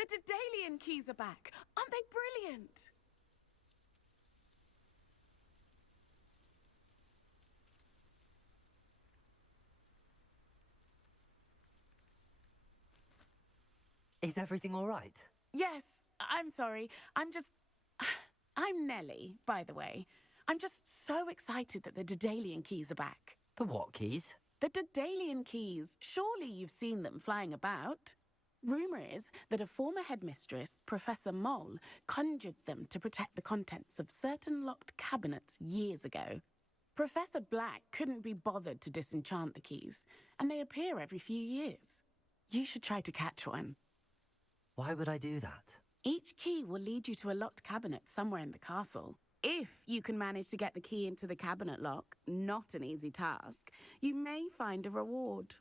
The Daedalian keys are back! Aren't they brilliant? Is everything all right? Yes, I'm sorry. I'm Nellie, by the way. I'm just so excited that the Daedalian keys are back. The what keys? The Daedalian keys. Surely you've seen them flying about. Rumour is that a former headmistress, Professor Moll, conjured them to protect the contents of certain locked cabinets years ago. Professor Black couldn't be bothered to disenchant the keys, and they appear every few years. You should try to catch one. Why would I do that? Each key will lead you to a locked cabinet somewhere in the castle. If you can manage to get the key into the cabinet lock, not an easy task, you may find a reward.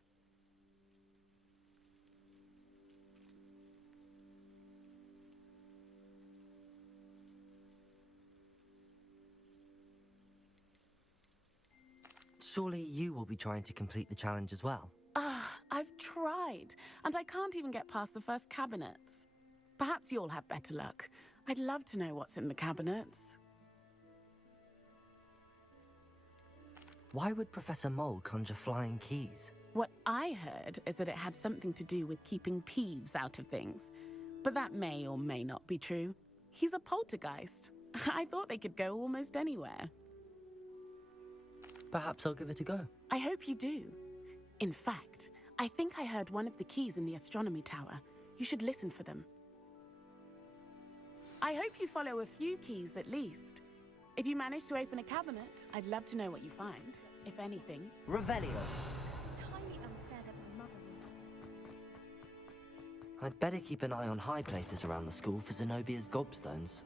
Surely you will be trying to complete the challenge as well. I've tried, and I can't even get past the first cabinets. Perhaps you'll have better luck. I'd love to know what's in the cabinets. Why would Professor Mole conjure flying keys? What I heard is that it had something to do with keeping Peeves out of things. But that may or may not be true. He's a poltergeist. I thought they could go almost anywhere. Perhaps I'll give it a go. I hope you do. In fact, I think I heard one of the keys in the astronomy tower. You should listen for them. I hope you follow a few keys at least. If you manage to open a cabinet, I'd love to know what you find, if anything. Revelio! Highly unfair that my mother will. I'd better keep an eye on high places around the school for Zenobia's gobstones.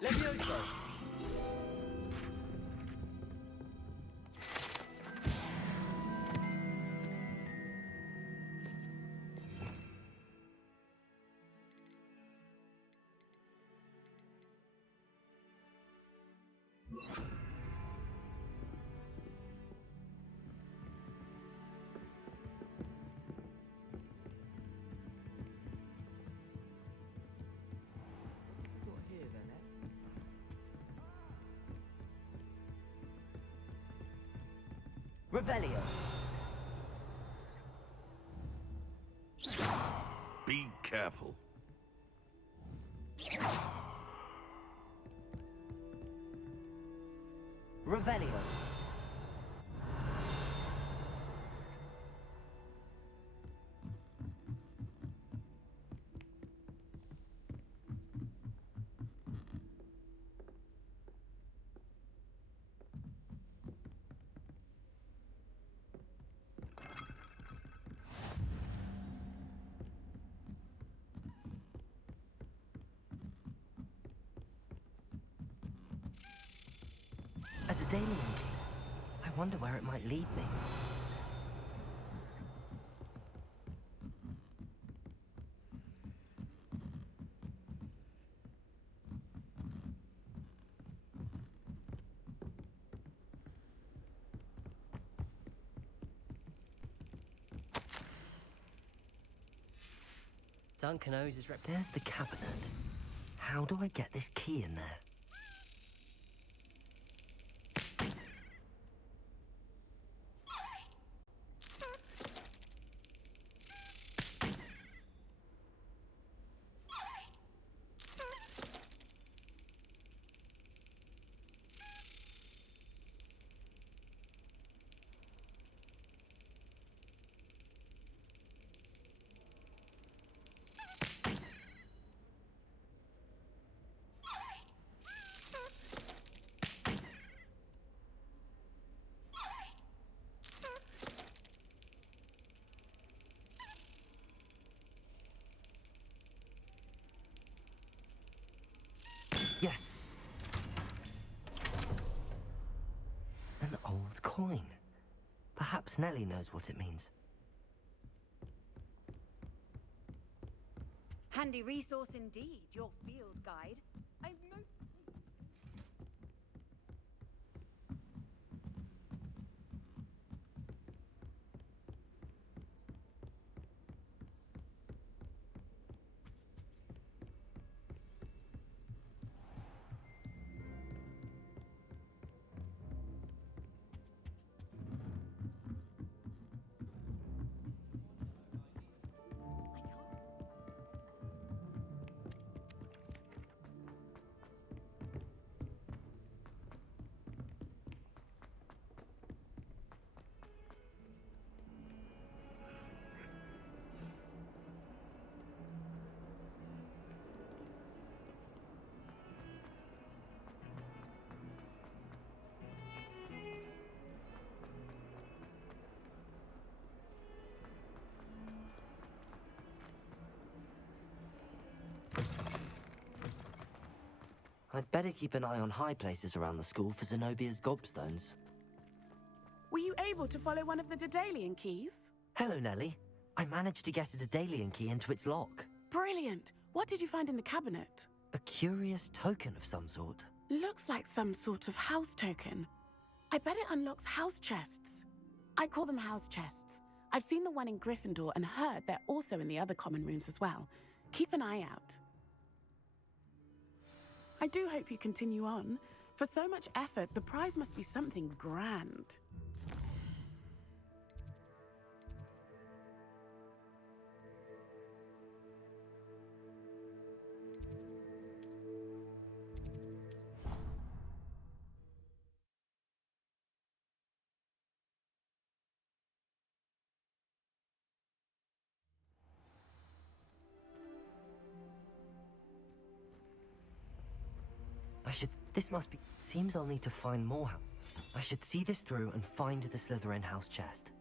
Levioso! Revelio! Be careful. Revelio! Daedalian key. I wonder where it might lead me. Duncan owes his There's the cabinet. How do I get this key in there? Yes! An old coin. Perhaps Nellie knows what it means. Handy resource indeed, your field guide. I've no... I'd better keep an eye on high places around the school for Zenobia's gobstones. Were you able to follow one of the Daedalian keys? Hello, Nellie. I managed to get a Daedalian key into its lock. Brilliant! What did you find in the cabinet? A curious token of some sort. Looks like some sort of house token. I bet it unlocks house chests. I call them house chests. I've seen the one in Gryffindor and heard they're also in the other common rooms as well. Keep an eye out. I do hope you continue on. For so much effort, the prize must be something grand. This must be... Seems I'll need to find more. I should see this through and find the Slytherin house chest.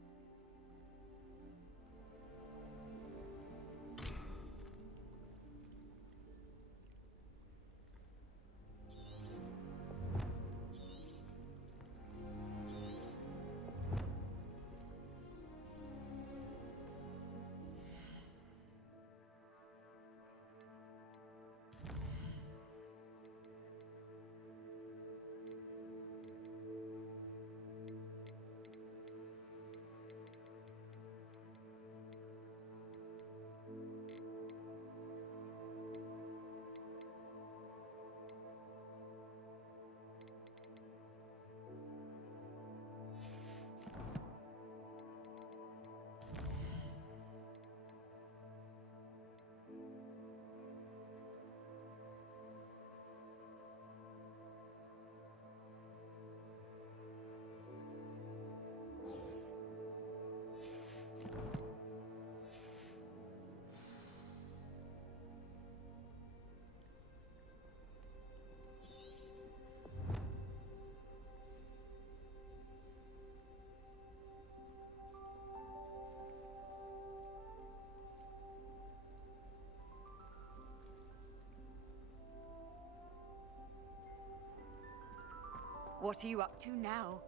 What are you up to now?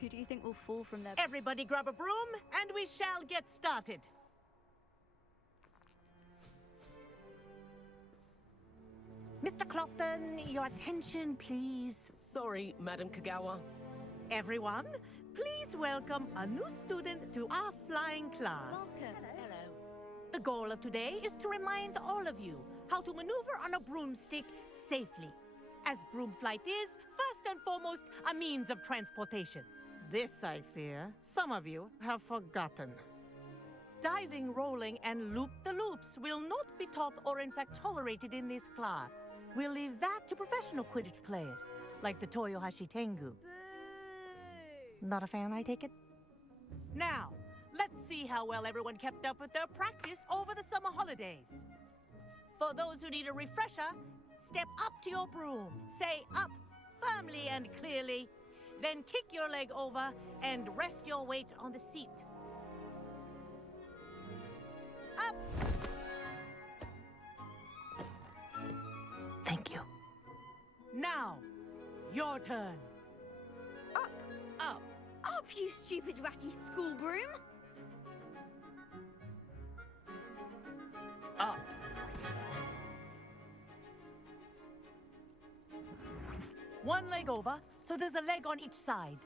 Who do you think will fall from their... Everybody grab a broom, and we shall get started. Mr. Clopton, your attention, please. Sorry, Madam Kagawa. Everyone, please welcome a new student to our flying class. Welcome. Hello. The goal of today is to remind all of you how to maneuver on a broomstick safely, as broom flight is, first and foremost, a means of transportation. This, I fear, some of you have forgotten. Diving, rolling, and loop-the-loops will not be taught or in fact tolerated in this class. We'll leave that to professional Quidditch players, like the Toyohashi Tengu. Not a fan, I take it? Now, let's see how well everyone kept up with their practice over the summer holidays. For those who need a refresher, step up to your broom, say up firmly and clearly, then kick your leg over and rest your weight on the seat. Up! Thank you. Now, your turn. Up! Up! Up, you stupid ratty school broom! Up! One leg over, so there's a leg on each side.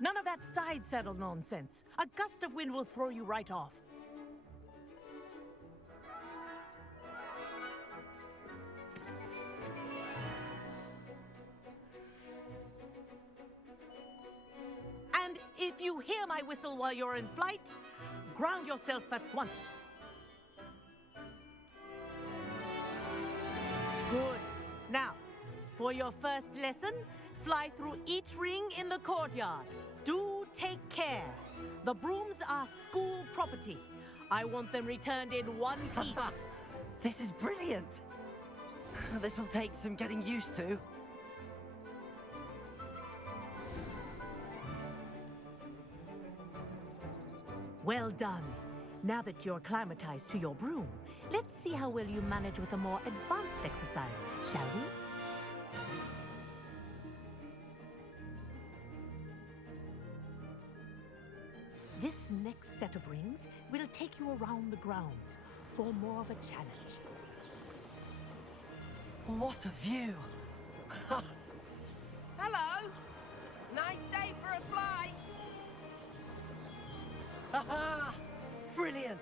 None of that side saddle nonsense. A gust of wind will throw you right off. And if you hear my whistle while you're in flight, ground yourself at once. Good. Now, for your first lesson, fly through each ring in the courtyard. Do take care. The brooms are school property. I want them returned in one piece. This is brilliant! This'll take some getting used to. Well done. Now that you're acclimatized to your broom, let's see how well you manage with a more advanced exercise, shall we? This next set of rings will take you around the grounds for more of a challenge. What a view! Hello! Nice day for a flight! Haha! Brilliant!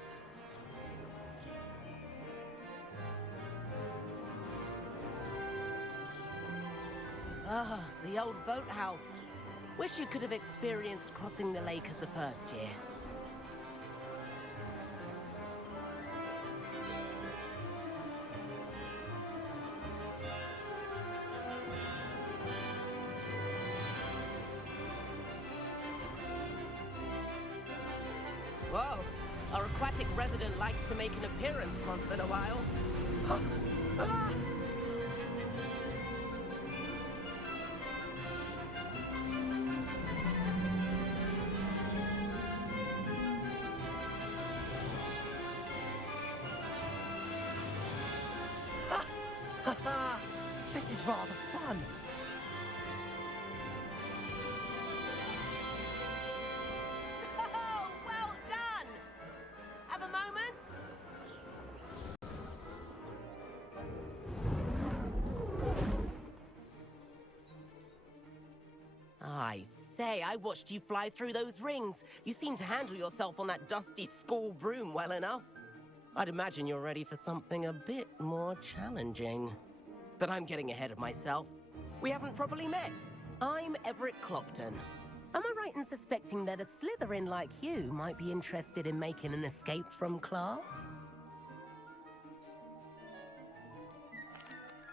Ah, the old boathouse. Wish you could have experienced crossing the lake as the first year. Whoa! Our aquatic resident likes to make an appearance once in a while. Ah! This is rather fun. Oh, well done! Have a moment? I say, I watched you fly through those rings. You seem to handle yourself on that dusty school broom well enough. I'd imagine you're ready for something a bit more challenging. But I'm getting ahead of myself. We haven't properly met. I'm Everett Clopton. Am I right in suspecting that a Slytherin like you might be interested in making an escape from class?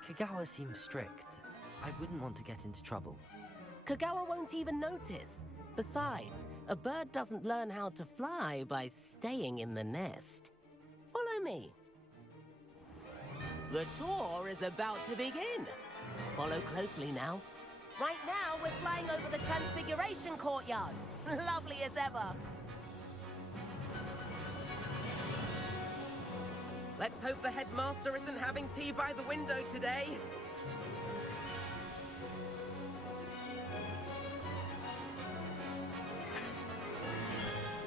Kagawa seems strict. I wouldn't want to get into trouble. Kagawa won't even notice. Besides, a bird doesn't learn how to fly by staying in the nest. Follow me. The tour is about to begin. Follow closely now. Right now, we're flying over the Transfiguration Courtyard. Lovely as ever. Let's hope the headmaster isn't having tea by the window today.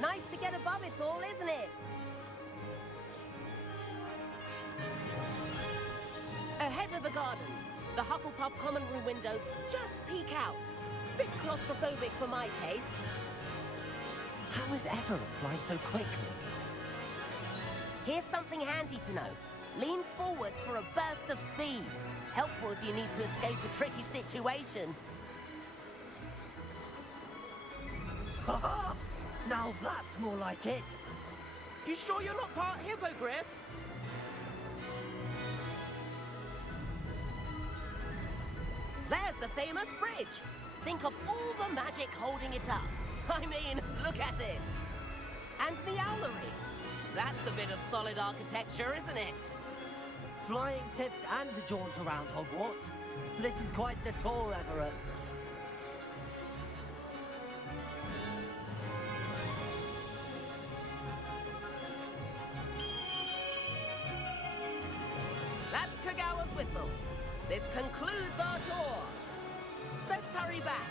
Nice to get above it all, isn't it? Ahead of the gardens, the Hufflepuff common room windows just peek out. Bit claustrophobic for my taste. How is Everett flying so quickly? Here's something handy to know. Lean forward for a burst of speed. Helpful if you need to escape a tricky situation. Ha! Now that's more like it. You sure you're not part hippogriff? There's the famous bridge. Think of all the magic holding it up. I mean, look at it. And Meowlery. That's a bit of solid architecture, isn't it? Flying tips and a jaunt around Hogwarts. This is quite the tour, Everett. That's Kagawa's whistle. This concludes our tour. Best hurry back.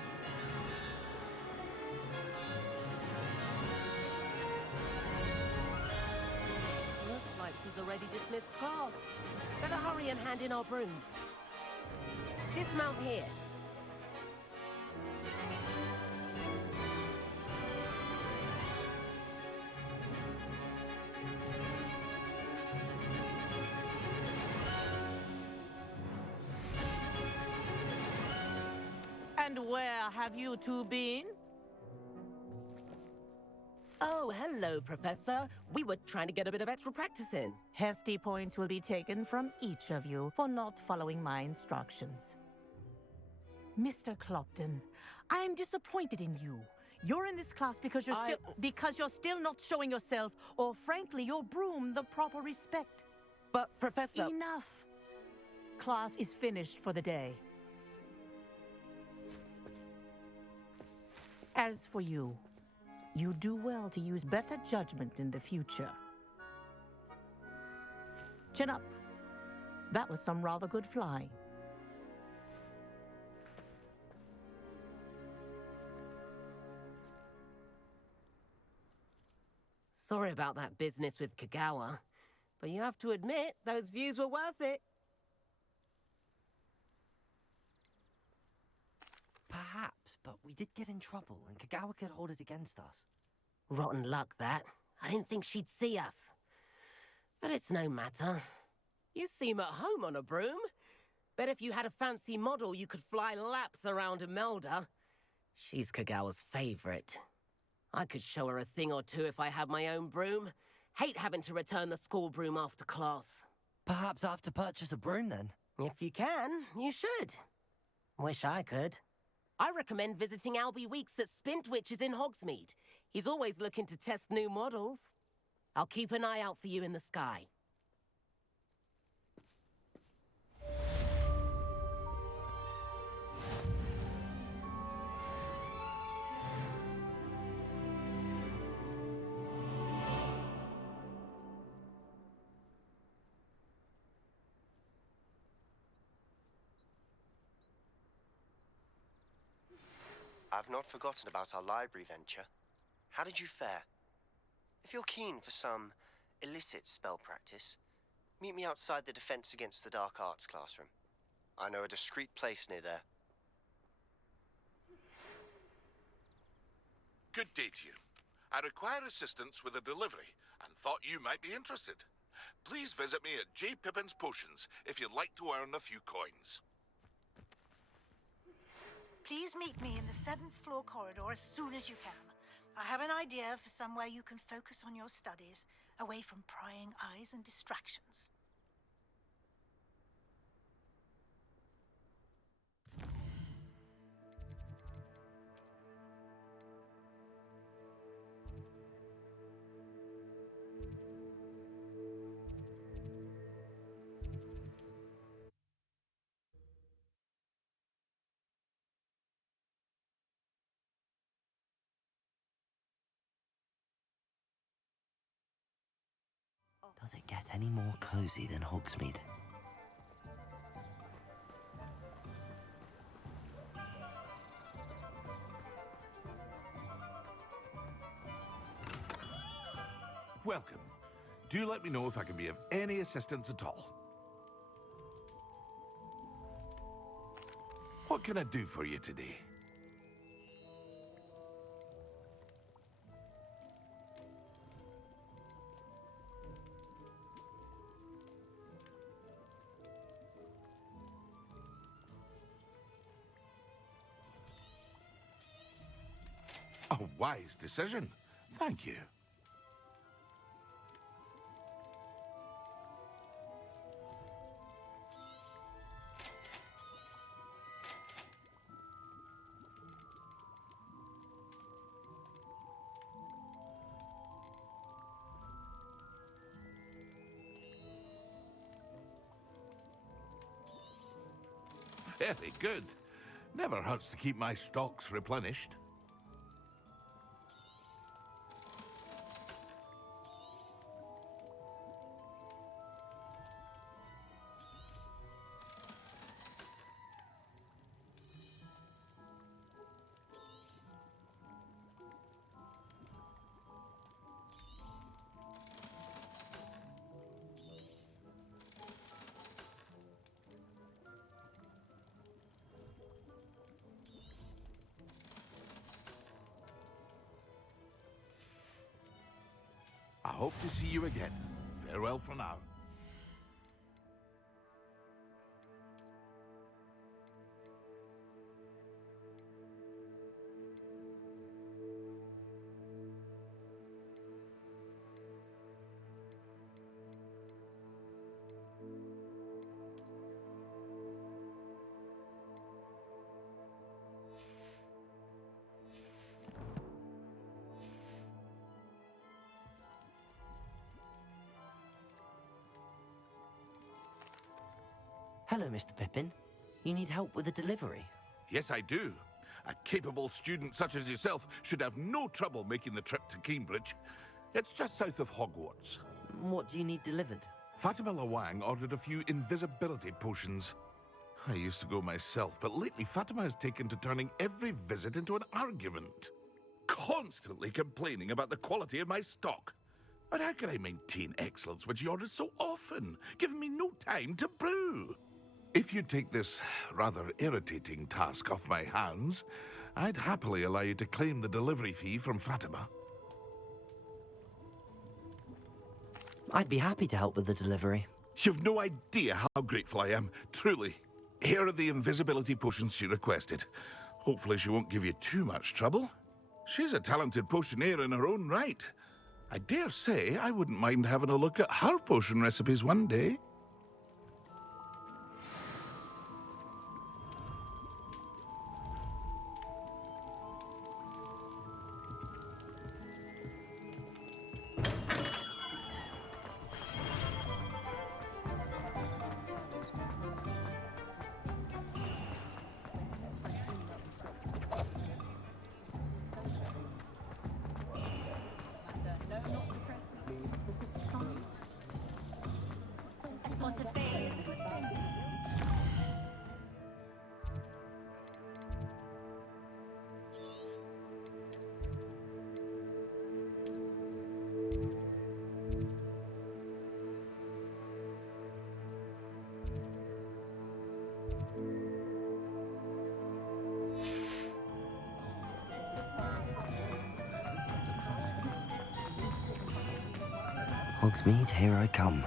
Looks like she's already dismissed class. Better hurry and hand in our brooms. Dismount here. And where have you two been? Oh, hello, Professor. We were trying to get a bit of extra practice in. Hefty points will be taken from each of you for not following my instructions. Mr. Clopton, I am disappointed in you. You're in this class because you're still not showing yourself, or frankly, your broom the proper respect. But, Professor... Enough. Class is finished for the day. As for you, you do well to use better judgment in the future. Chin up. That was some rather good flying. Sorry about that business with Kagawa, but you have to admit, those views were worth it. Perhaps, but we did get in trouble, and Kagawa could hold it against us. Rotten luck, that. I didn't think she'd see us. But it's no matter. You seem at home on a broom. Bet if you had a fancy model, you could fly laps around Imelda. She's Kagawa's favorite. I could show her a thing or two if I had my own broom. Hate having to return the school broom after class. Perhaps I have to purchase a broom, then? If you can, you should. Wish I could. I recommend visiting Albie Weeks at Spintwitches in Hogsmeade. He's always looking to test new models. I'll keep an eye out for you in the sky. I've not forgotten about our library venture. How did you fare? If you're keen for some illicit spell practice, meet me outside the Defense Against the Dark Arts classroom. I know a discreet place near there. Good day to you. I require assistance with a delivery and thought you might be interested. Please visit me at J. Pippin's Potions if you'd like to earn a few coins. Please meet me in the 7th floor corridor as soon as you can. I have an idea for somewhere you can focus on your studies, away from prying eyes and distractions. Does it get any more cozy than Hogsmeade? Welcome. Do let me know if I can be of any assistance at all. What can I do for you today? A wise decision. Thank you. Very good. Never hurts to keep my stocks replenished. I hope to see you again. Farewell for now. Hello, Mr. Pippin. You need help with a delivery? Yes, I do. A capable student such as yourself should have no trouble making the trip to Cambridge. It's just south of Hogwarts. What do you need delivered? Fatima Lawang ordered a few invisibility potions. I used to go myself, but lately Fatima has taken to turning every visit into an argument. Constantly complaining about the quality of my stock. But how can I maintain excellence when she orders so often, giving me no time to brew? If you take this rather irritating task off my hands, I'd happily allow you to claim the delivery fee from Fatima. I'd be happy to help with the delivery. You've no idea how grateful I am, truly. Here are the invisibility potions she requested. Hopefully she won't give you too much trouble. She's a talented potioneer in her own right. I dare say I wouldn't mind having a look at her potion recipes one day. Hogsmeade, here I come.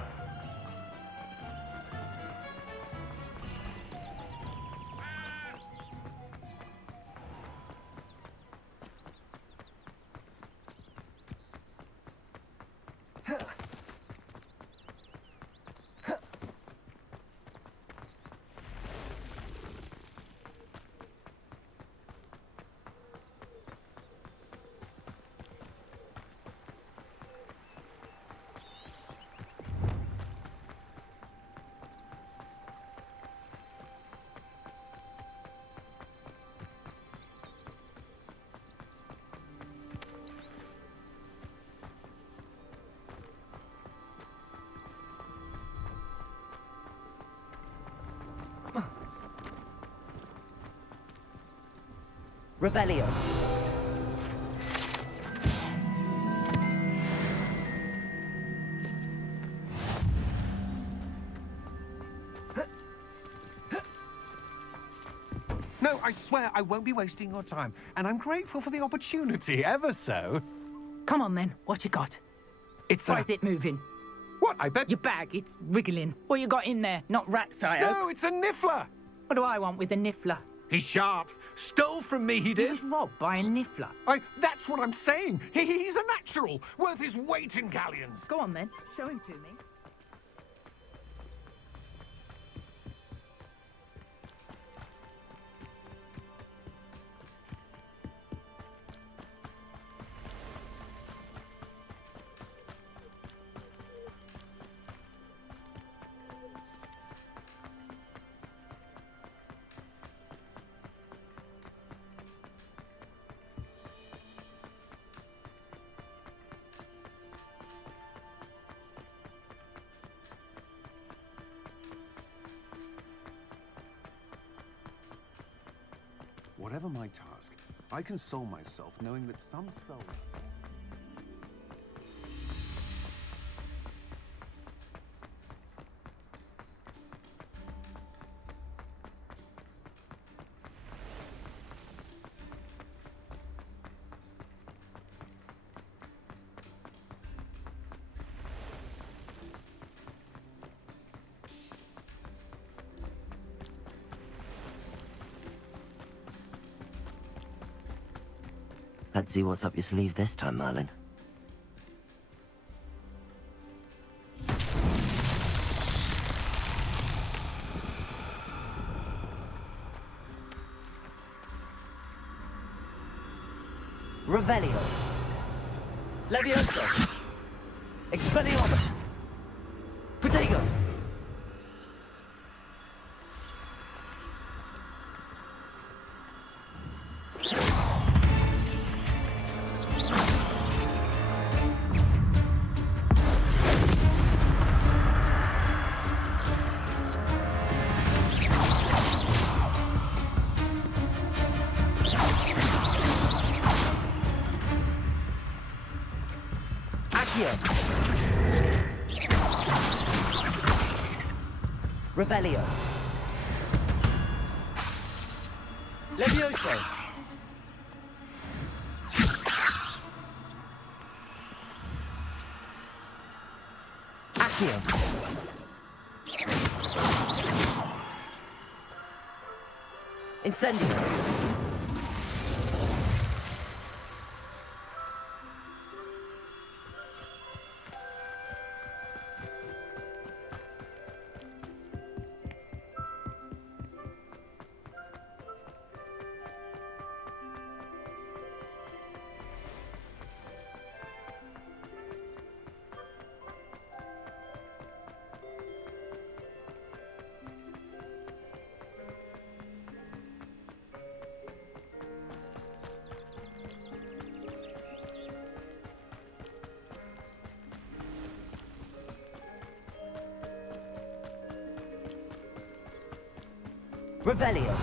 Revelio. No, I swear I won't be wasting your time, and I'm grateful for the opportunity, ever so. Come on then, what you got? It's Why is it moving? What, I bet... Your bag, it's wriggling. What you got in there? Not rats, I hope. No, it's a niffler! What do I want with a niffler? He's sharp. Stole from me, he He did. was robbed by a niffler. That's what I'm saying. He's a natural, worth his weight in galleons. Go on then, show him to me. Whatever my task, I console myself knowing that some soul... Let's see what's up your sleeve this time, Merlin. Revelio. Levioso. Expelliarmus. Protego. Revelio. Levioso. Accio. Incendio. Revelio.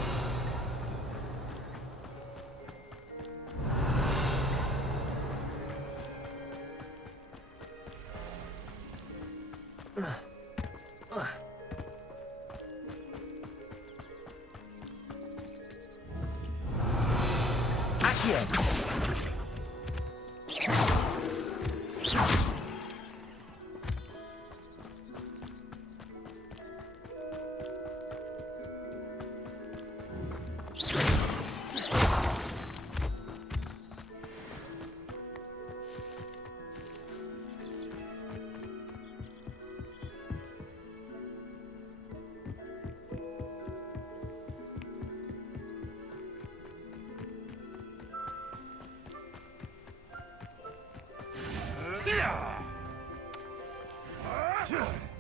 Accio.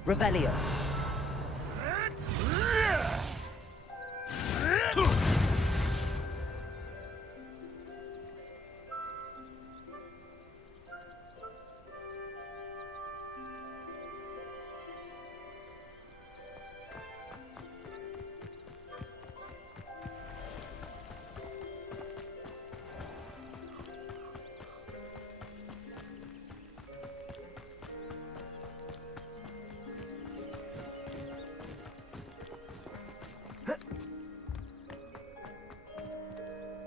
Revelio.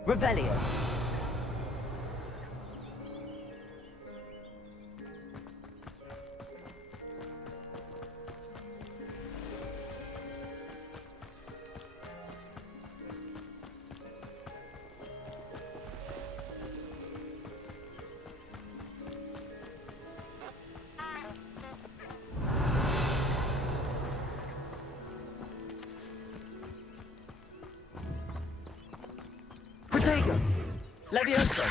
Revelio. Protego. Levioso.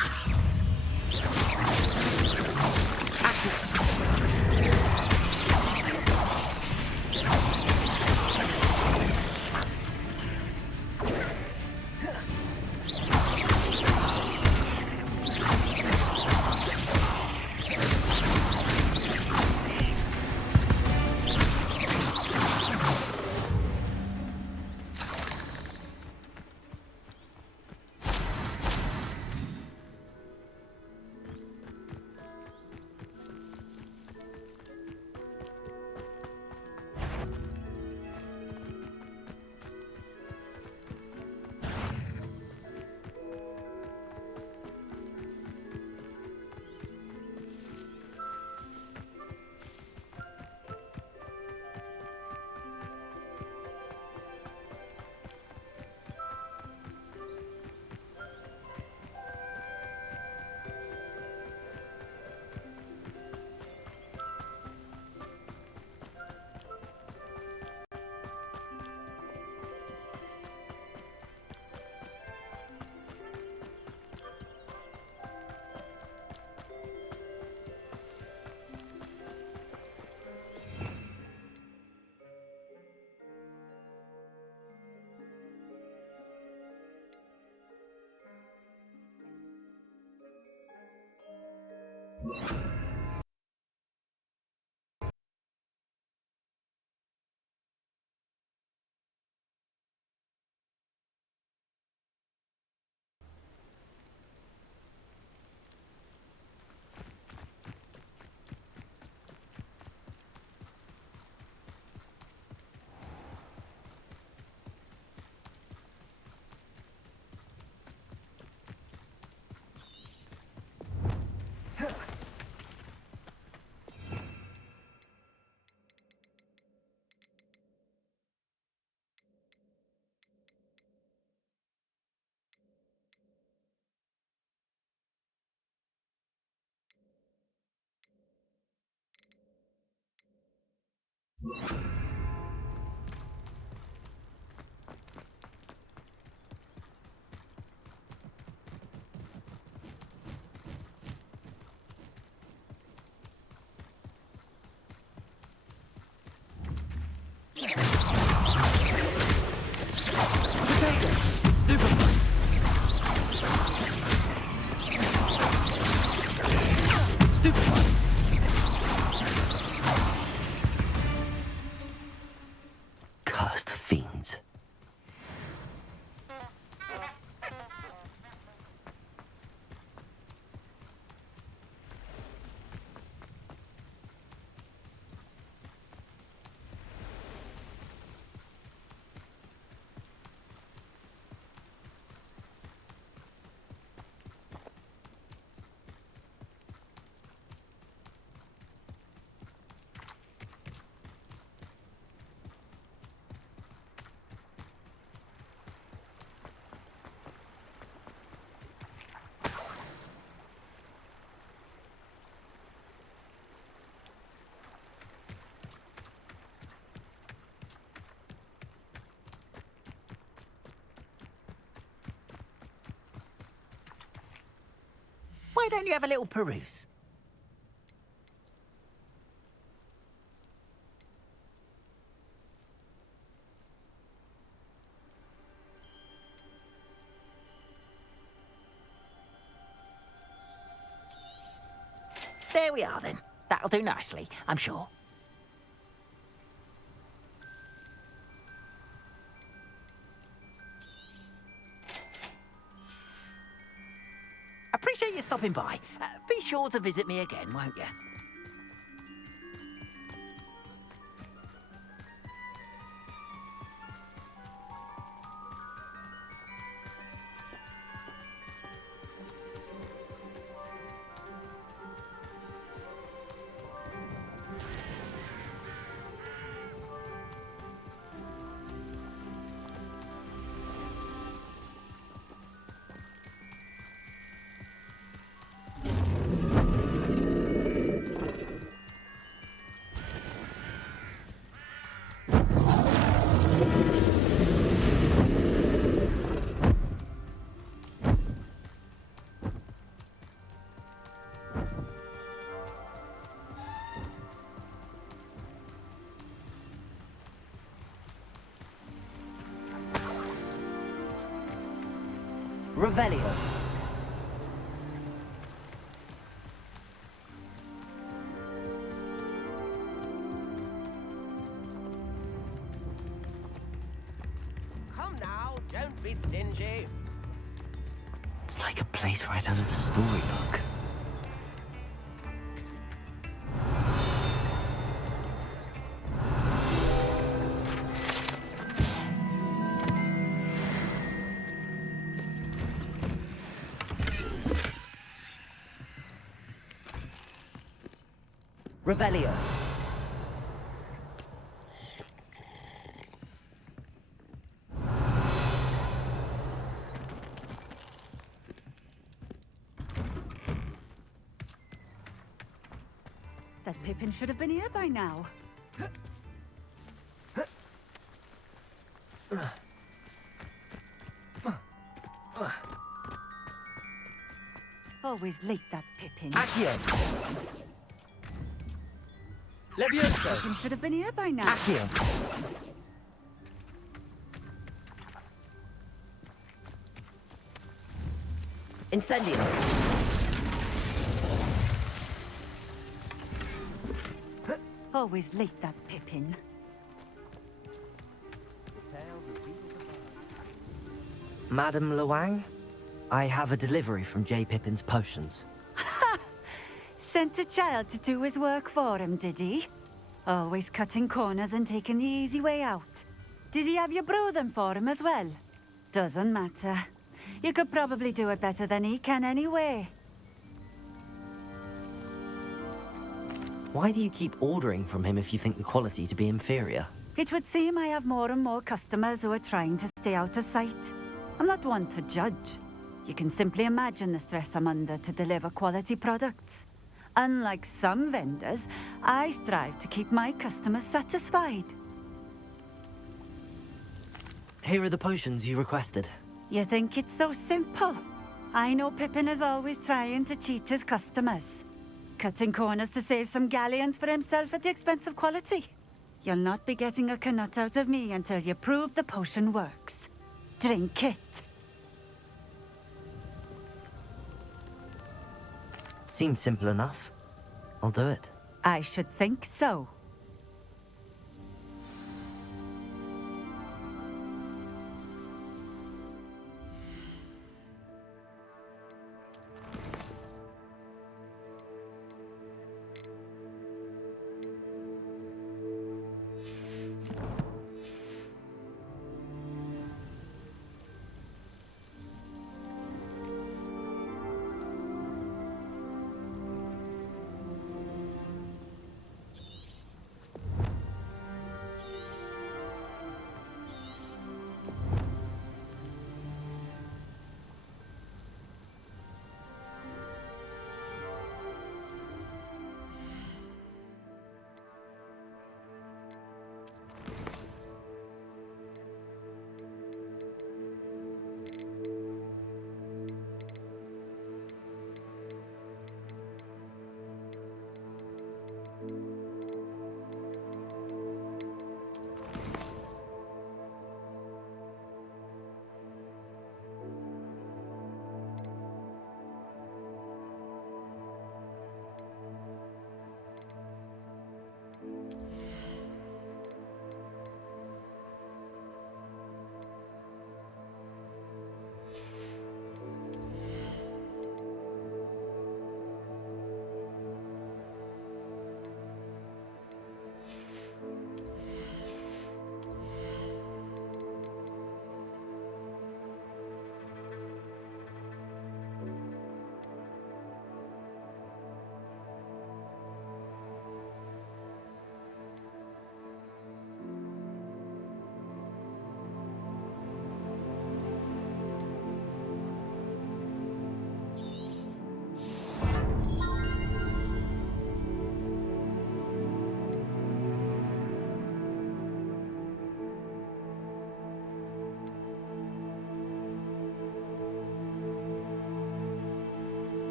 Cursed fiends. Why don't you have a little peruse? There we are then. That'll do nicely, I'm sure. Appreciate you stopping by. Be sure to visit me again, won't you? Revelio. Come now, don't be stingy. It's like a place right out of a storybook. Revelio. That Pippin should have been here by now. Always late, that Pippin. Accio. Levioso. Pippin should have been here by now. Accio. Incendio. Always late, that Pippin. Madam Luang, I have a delivery from J. Pippin's potions. Sent a child to do his work for him, did he? Always cutting corners and taking the easy way out. Did he have you brew them for him as well? Doesn't matter. You could probably do it better than he can anyway. Why do you keep ordering from him if you think the quality to be inferior? It would seem I have more and more customers who are trying to stay out of sight. I'm not one to judge. You can simply imagine the stress I'm under to deliver quality products. Unlike some vendors, I strive to keep my customers satisfied. Here are the potions you requested. You think it's so simple? I know Pippin is always trying to cheat his customers. Cutting corners to save some galleons for himself at the expense of quality. You'll not be getting a canut out of me until you prove the potion works. Drink it. Seems simple enough. I'll do it. I should think so.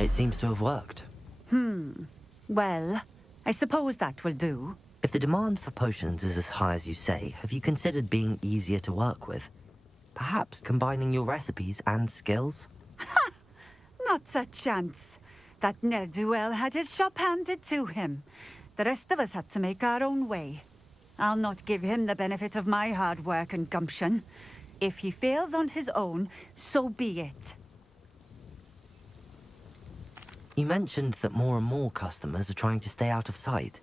It seems to have worked. Well, I suppose that will do. If the demand for potions is as high as you say, have you considered being easier to work with? Perhaps combining your recipes and skills? Not a chance. That ne'er-do-well had his shop handed to him. The rest of us had to make our own way. I'll not give him the benefit of my hard work and gumption. If he fails on his own, so be it. You mentioned that more and more customers are trying to stay out of sight.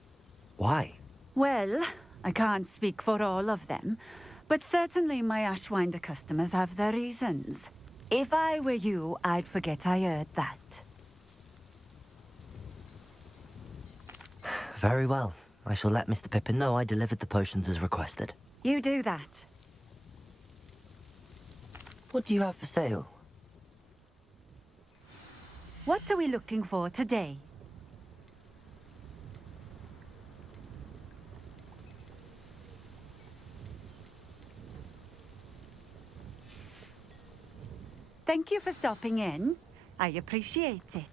Why? Well, I can't speak for all of them, but certainly my Ashwinder customers have their reasons. If I were you, I'd forget I heard that. Very well. I shall let Mr. Pippin know I delivered the potions as requested. You do that. What do you have for sale? What are we looking for today? Thank you for stopping in. I appreciate it.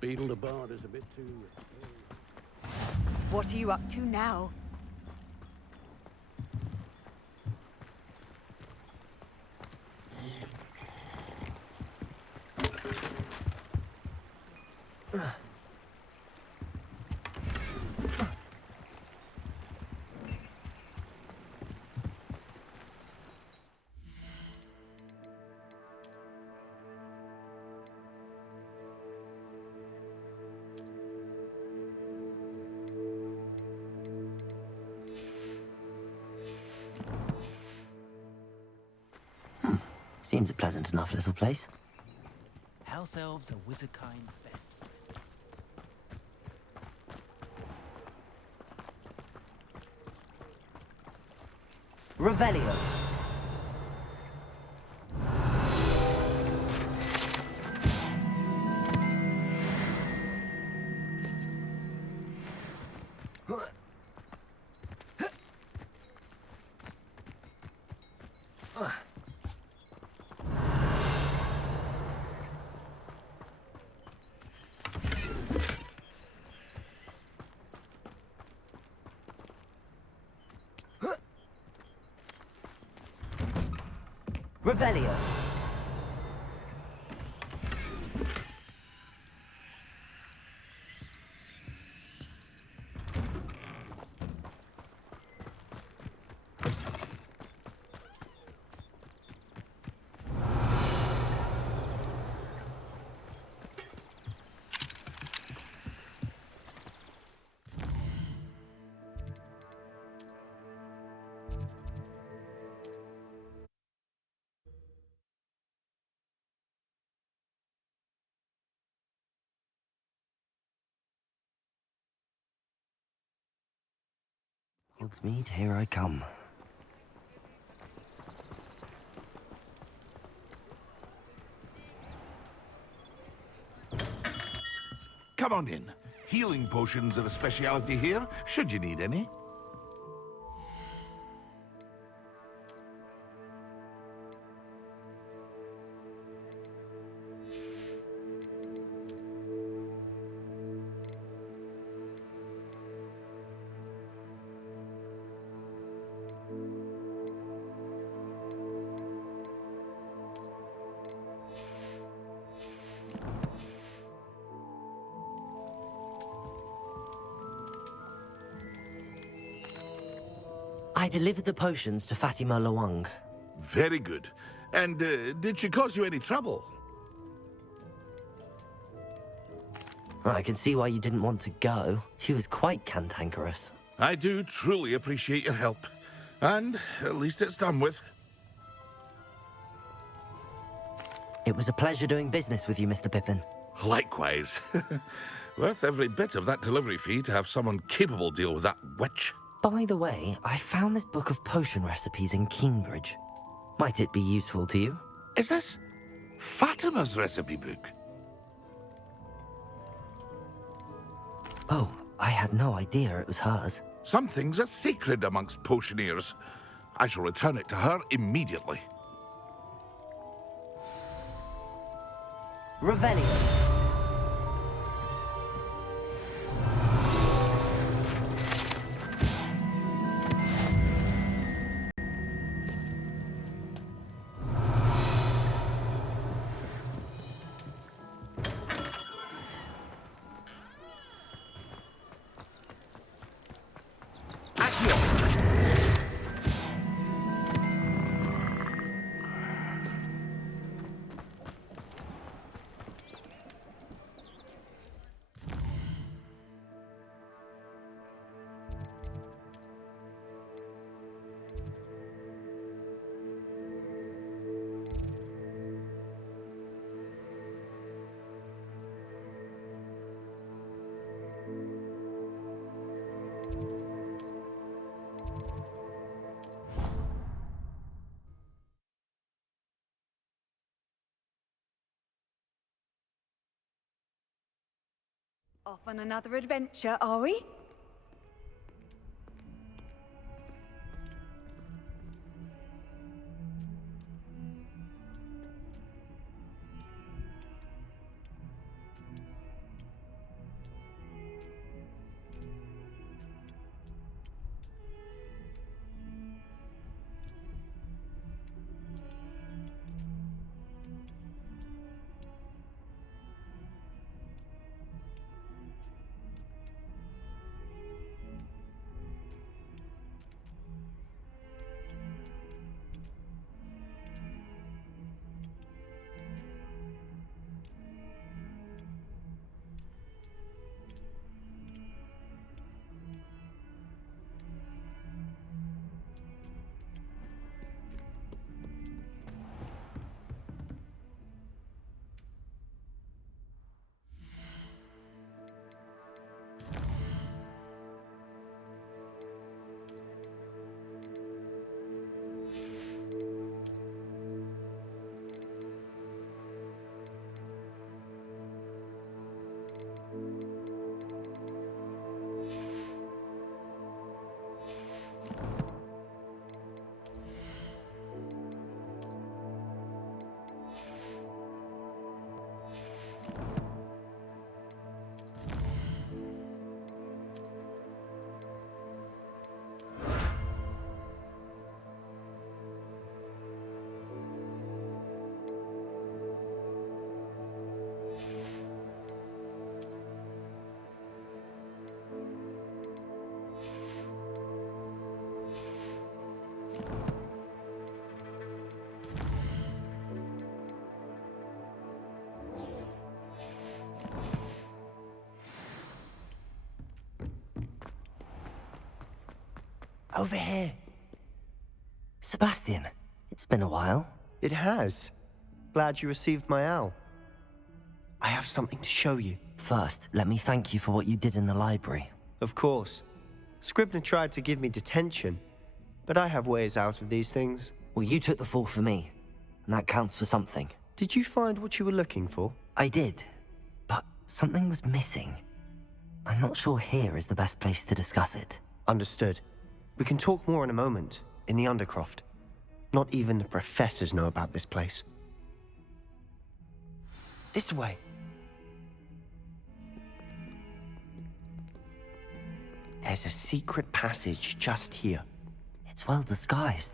Beetle the Bard is a bit too... What are you up to now? Seems a pleasant enough little place. House elves are wizardkind best. Revelio. Revelio. Hogsmeade, here I come. Come on in. Healing potions are a speciality here, should you need any. I delivered the potions to Fatima Lawang. Very good. And did she cause you any trouble? I can see why you didn't want to go. She was quite cantankerous. I do truly appreciate your help. And at least it's done with. It was a pleasure doing business with you, Mr. Pippin. Likewise. Worth every bit of that delivery fee to have someone capable deal with that witch. By the way, I found this book of potion recipes in Keenbridge. Might it be useful to you? Is this Fatima's recipe book? Oh, I had no idea it was hers. Some things are sacred amongst potioneers. I shall return it to her immediately. Revelio. Off on another adventure, are we? Over here. Sebastian, it's been a while. It has. Glad you received my owl. I have something to show you. First, let me thank you for what you did in the library. Of course. Scribner tried to give me detention, but I have ways out of these things. Well, you took the fall for me, and that counts for something. Did you find what you were looking for? I did, but something was missing. I'm not sure here is the best place to discuss it. Understood. We can talk more in a moment, in the Undercroft. Not even the professors know about this place. This way. There's a secret passage just here. It's well disguised.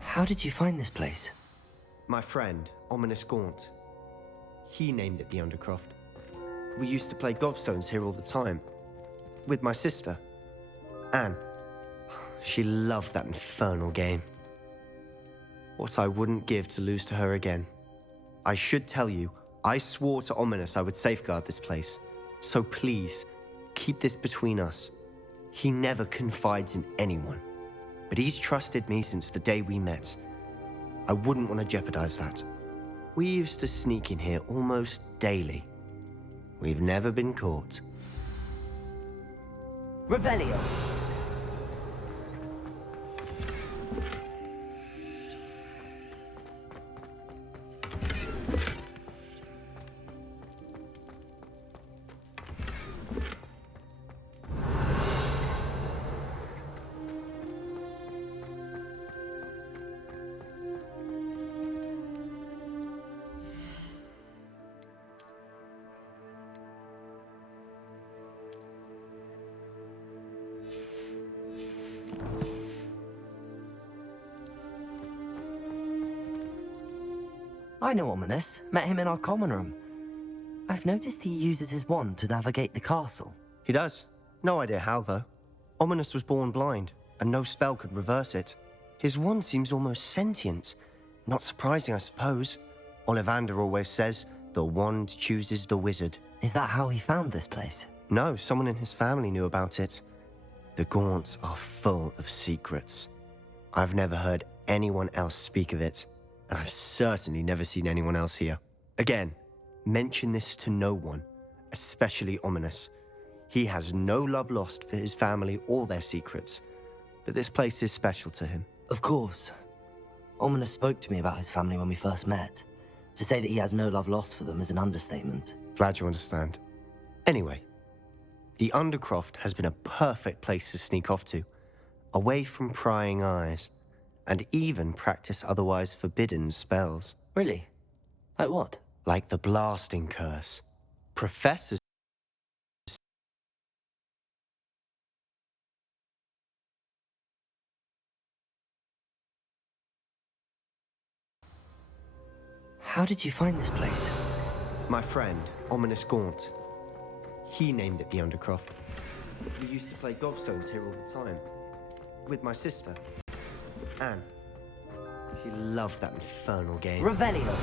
How did you find this place? My friend, Ominous Gaunt. He named it the Undercroft. We used to play gobstones here all the time. With my sister, Anne. She loved that infernal game. What I wouldn't give to lose to her again. I should tell you, I swore to Ominous I would safeguard this place. So please, keep this between us. He never confides in anyone. But he's trusted me since the day we met. I wouldn't want to jeopardize that. We used to sneak in here almost daily. We've never been caught. Revelio. I know Ominous. Met him in our common room. I've noticed he uses his wand to navigate the castle. He does. No idea how, though. Ominous was born blind, and no spell could reverse it. His wand seems almost sentient. Not surprising, I suppose. Ollivander always says, the wand chooses the wizard. Is that how he found this place? No, someone in his family knew about it. The Gaunts are full of secrets. I've never heard anyone else speak of it, and I've certainly never seen anyone else here. Again, mention this to no one, especially Ominous. He has no love lost for his family or their secrets, but this place is special to him. Of course. Ominous spoke to me about his family when we first met. To say that he has no love lost for them is an understatement. Glad you understand. Anyway, the Undercroft has been a perfect place to sneak off to, away from prying eyes, and even practice otherwise forbidden spells. Really? Like what? Like the blasting curse. Professors How did you find this place? My friend, Ominous Gaunt. He named it the Undercroft. We used to play gobstones here all the time. With my sister, Anne. She loved that infernal game. Revelio!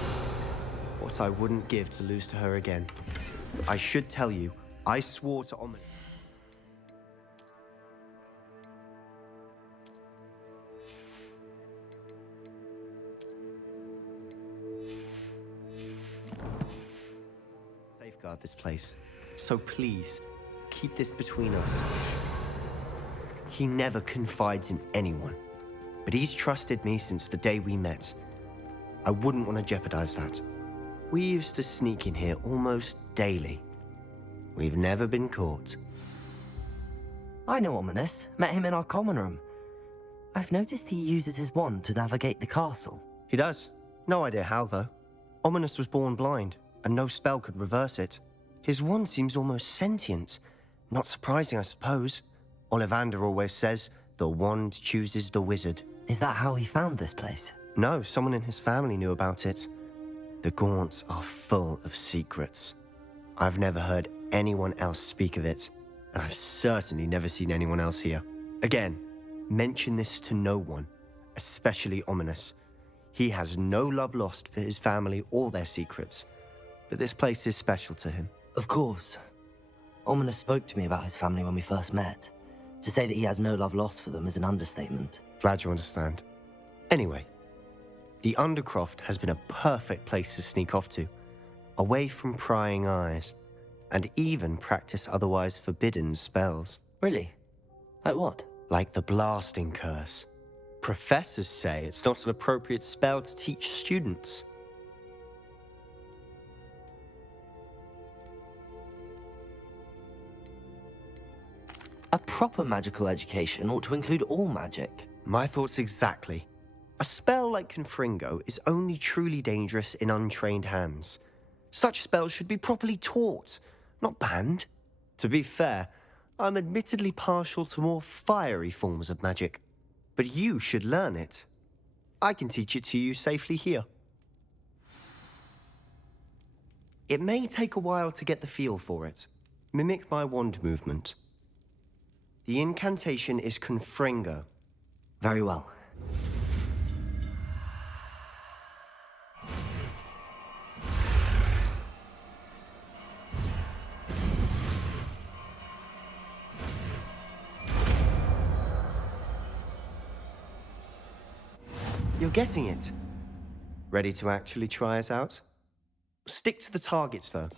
What I wouldn't give to lose to her again. I should tell you, I swore to Ominous. Safeguard this place. So please, keep this between us. He never confides in anyone, but he's trusted me since the day we met. I wouldn't want to jeopardize that. We used to sneak in here almost daily. We've never been caught. I know Ominous. Met him in our common room. I've noticed he uses his wand to navigate the castle. He does. No idea how, though. Ominous was born blind, and no spell could reverse it. His wand seems almost sentient. Not surprising, I suppose. Ollivander always says, the wand chooses the wizard. Is that how he found this place? No, someone in his family knew about it. The Gaunts are full of secrets. I've never heard anyone else speak of it, and I've certainly never seen anyone else here. Again, mention this to no one, especially Ominous. He has no love lost for his family or their secrets, but this place is special to him. Of course. Ominous spoke to me about his family when we first met. To say that he has no love lost for them is an understatement. Glad you understand. Anyway, the Undercroft has been a perfect place to sneak off to, away from prying eyes, and even practice otherwise forbidden spells. Really? Like what? Like the blasting curse. Professors say it's not an appropriate spell to teach students. A proper magical education ought to include all magic. My thoughts exactly. A spell like Confringo is only truly dangerous in untrained hands. Such spells should be properly taught, not banned. To be fair, I'm admittedly partial to more fiery forms of magic, but you should learn it. I can teach it to you safely here. It may take a while to get the feel for it. Mimic my wand movement. The incantation is Confringo. Very well. You're getting it. Ready to actually try it out? Stick to the targets, though.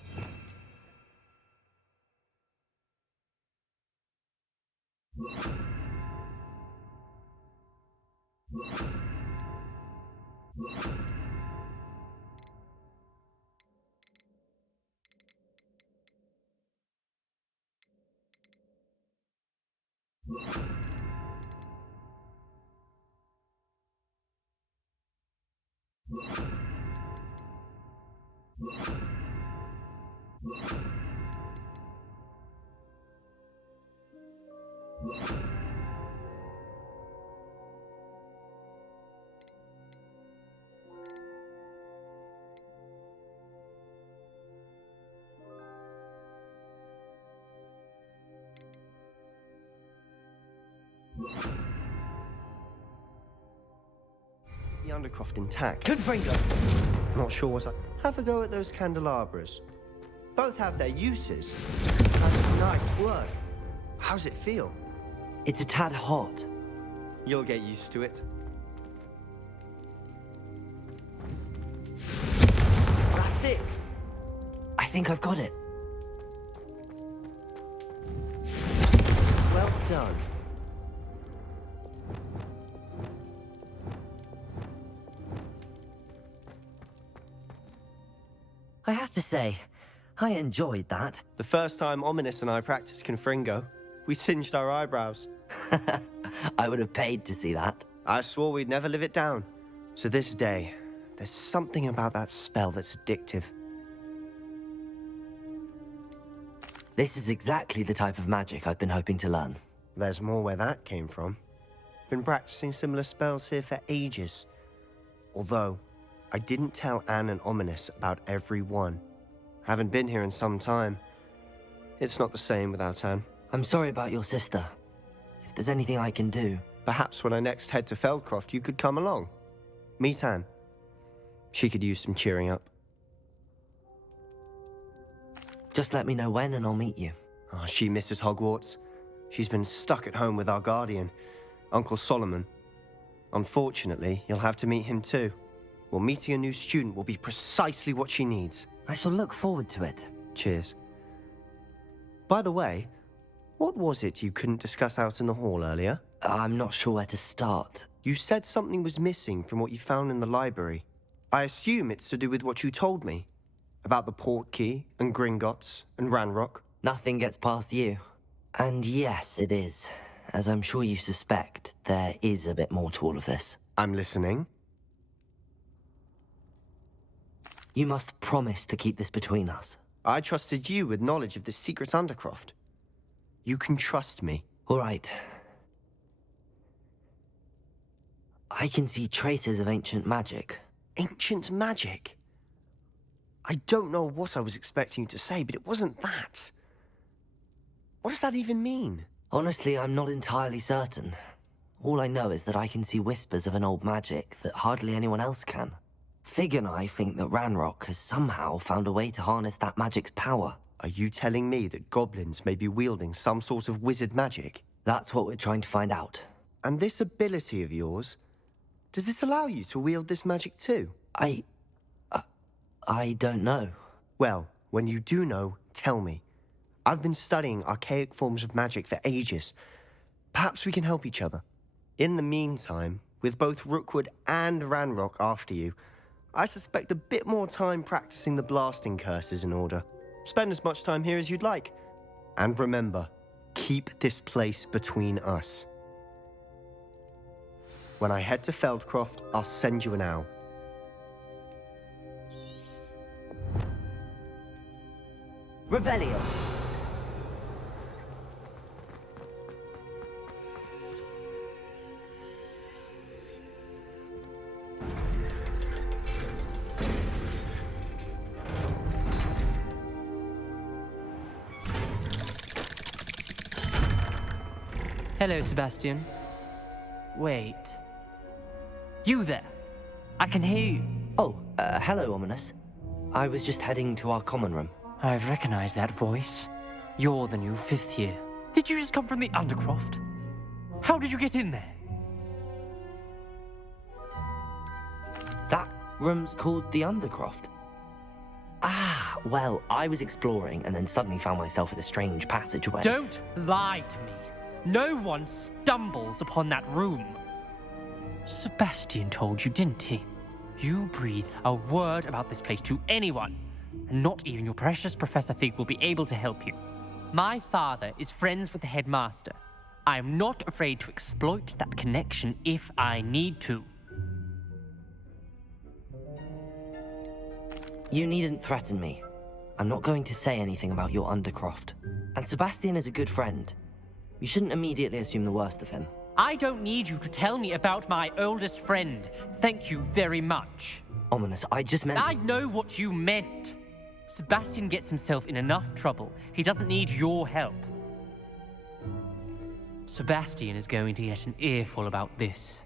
Undercroft intact. Confringo! Not sure what I... Have a go at those candelabras. Both have their uses. That's nice work. How's it feel? It's a tad hot. You'll get used to it. That's it. I think I've got it. Well done. I have to say, I enjoyed that. The first time Ominous and I practiced Confringo, we singed our eyebrows. I would have paid to see that. I swore we'd never live it down. So this day, there's something about that spell that's addictive. This is exactly the type of magic I've been hoping to learn. There's more where that came from. Been practicing similar spells here for ages. Although, I didn't tell Anne and Ominous about every one. Haven't been here in some time. It's not the same without Anne. I'm sorry about your sister. If there's anything I can do... Perhaps when I next head to Feldcroft, you could come along. Meet Anne. She could use some cheering up. Just let me know when and I'll meet you. Oh, she misses Hogwarts. She's been stuck at home with our guardian, Uncle Solomon. Unfortunately, you'll have to meet him too. Well, meeting a new student will be precisely what she needs. I shall look forward to it. Cheers. By the way, what was it you couldn't discuss out in the hall earlier? I'm not sure where to start. You said something was missing from what you found in the library. I assume it's to do with what you told me. About the port key, and Gringotts, and Ranrock. Nothing gets past you. And yes, it is. As I'm sure you suspect, there is a bit more to all of this. I'm listening. You must promise to keep this between us. I trusted you with knowledge of the secret Undercroft. You can trust me. All right. I can see traces of ancient magic. Ancient magic? I don't know what I was expecting you to say, but it wasn't that. What does that even mean? Honestly, I'm not entirely certain. All I know is that I can see whispers of an old magic that hardly anyone else can. Fig and I think that Ranrock has somehow found a way to harness that magic's power. Are you telling me that goblins may be wielding some sort of wizard magic? That's what we're trying to find out. And this ability of yours, does it allow you to wield this magic too? I don't know. Well, when you do know, tell me. I've been studying archaic forms of magic for ages. Perhaps we can help each other. In the meantime, with both Rookwood and Ranrock after you, I suspect a bit more time practicing the blasting curse is in order. Spend as much time here as you'd like. And remember, keep this place between us. When I head to Feldcroft, I'll send you an owl. Revelio! Hello, Sebastian. Wait. You there? I can hear you. Oh, hello, Ominous. I was just heading to our common room. I've recognized that voice. You're the new 5th year. Did you just come from the Undercroft? How did you get in there? That room's called the Undercroft. Ah, well, I was exploring and then suddenly found myself in a strange passageway. Don't lie to me. No one stumbles upon that room. Sebastian told you, didn't he? You breathe a word about this place to anyone, and not even your precious Professor Fig will be able to help you. My father is friends with the headmaster. I am not afraid to exploit that connection if I need to. You needn't threaten me. I'm not going to say anything about your Undercroft. And Sebastian is a good friend. You shouldn't immediately assume the worst of him. I don't need you to tell me about my oldest friend. Thank you very much. Ominous, I just meant... I know what you meant. Sebastian gets himself in enough trouble. He doesn't need your help. Sebastian is going to get an earful about this.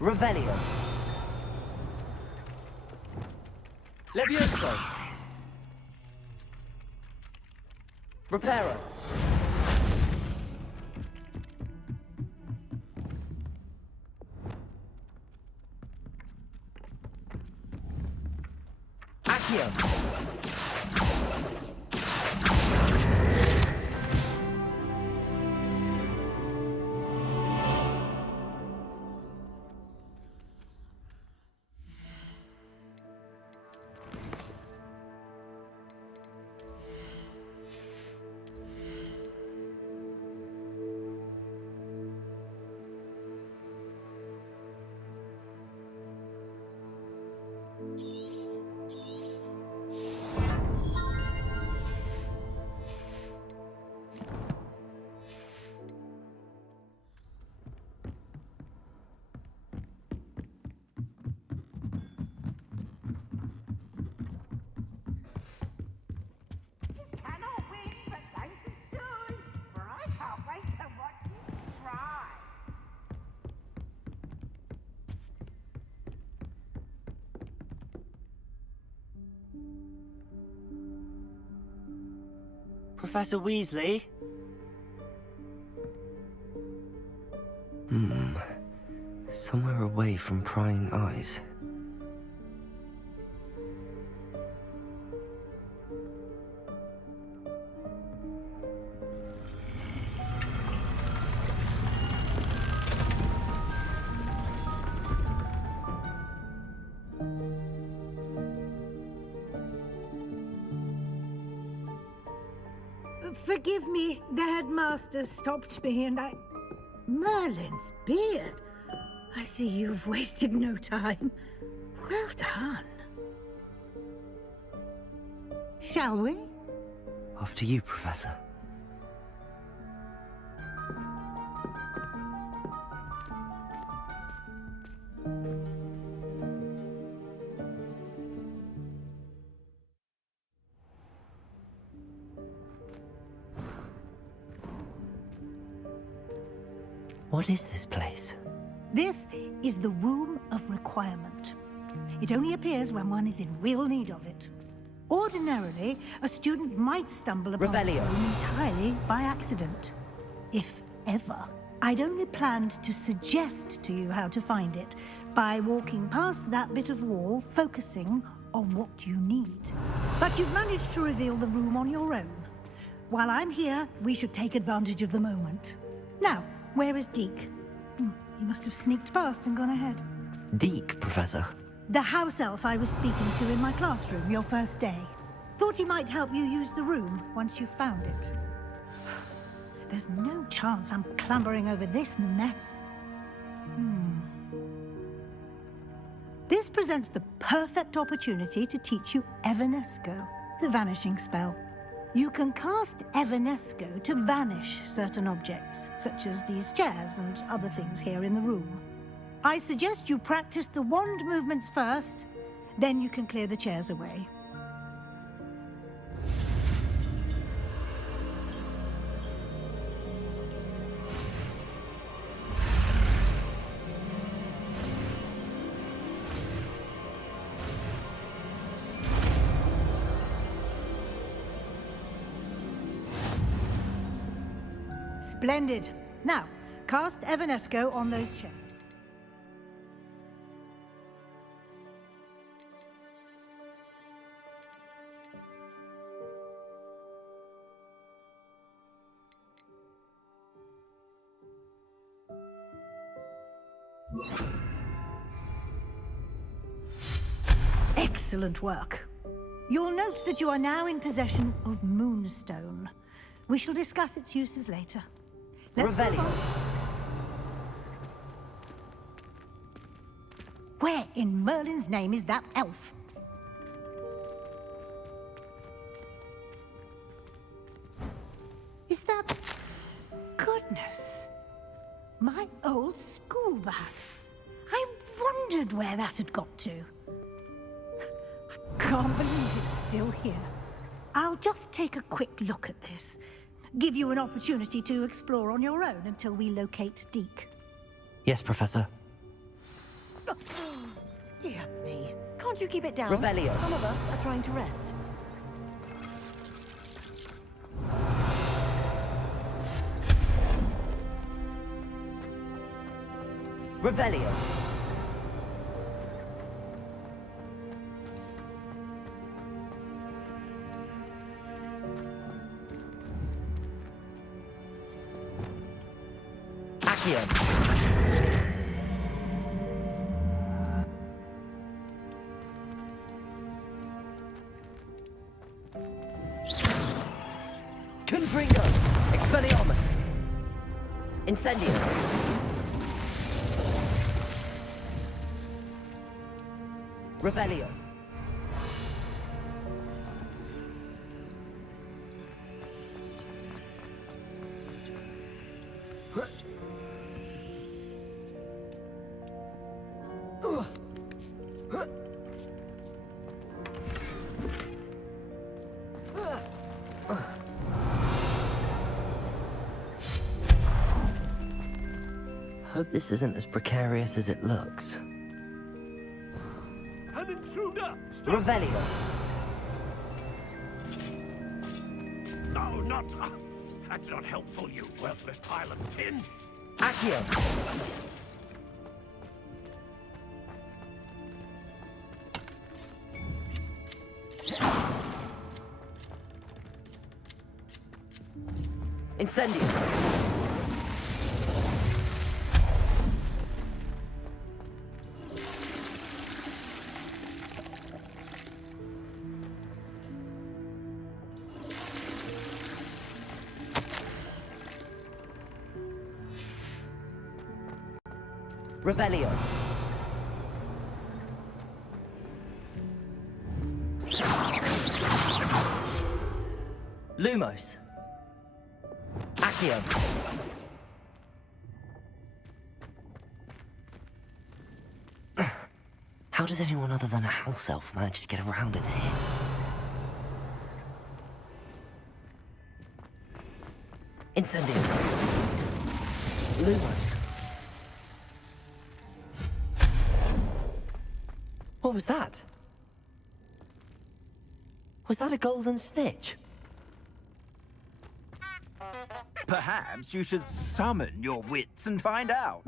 Revelio. Levioso. Reparo. Accio. Professor Weasley? Somewhere away from prying eyes. Forgive me, the headmaster stopped me and I... Merlin's beard. I see you've wasted no time. Well done. Shall we? Off to you, Professor. What is this place? This is the Room of Requirement. It only appears when one is in real need of it. Ordinarily, a student might stumble upon the Revelio. room entirely by accident. If ever. I'd only planned to suggest to you how to find it by walking past that bit of wall, focusing on what you need. But you've managed to reveal the room on your own. While I'm here, we should take advantage of the moment. Now, where is Deke? He must have sneaked past and gone ahead. Deke, Professor. The house elf I was speaking to in my classroom your first day. Thought he might help you use the room once you found it. There's no chance I'm clambering over this mess. This presents the perfect opportunity to teach you Evanesco, the vanishing spell. You can cast Evanesco to vanish certain objects, such as these chairs and other things here in the room. I suggest you practice the wand movements first, then you can clear the chairs away. Splendid. Now, cast Evanesco on those chairs. Excellent work. You'll note that you are now in possession of Moonstone. We shall discuss its uses later. Let's move on. Where in Merlin's name is that elf? Is that... Goodness. My old school bag. I wondered where that had got to. I can't believe it's still here. I'll just take a quick look at this. Give you an opportunity to explore on your own until we locate Deke. Yes, Professor. Dear me. Can't you keep it down? Revelio. Some of us are trying to rest. Revelio. Confringo! Expelliarmus! Incendio! Revelio! Hope this isn't as precarious as it looks. An intruder! Stop! Revelio! No, not... that's not helpful, you worthless pile of tin! Accio! Incendio! Revelio. Lumos. Accio. How does anyone other than a house elf manage to get around in here? Incendio. Lumos. What was that? Was that a golden snitch? Perhaps you should summon your wits and find out.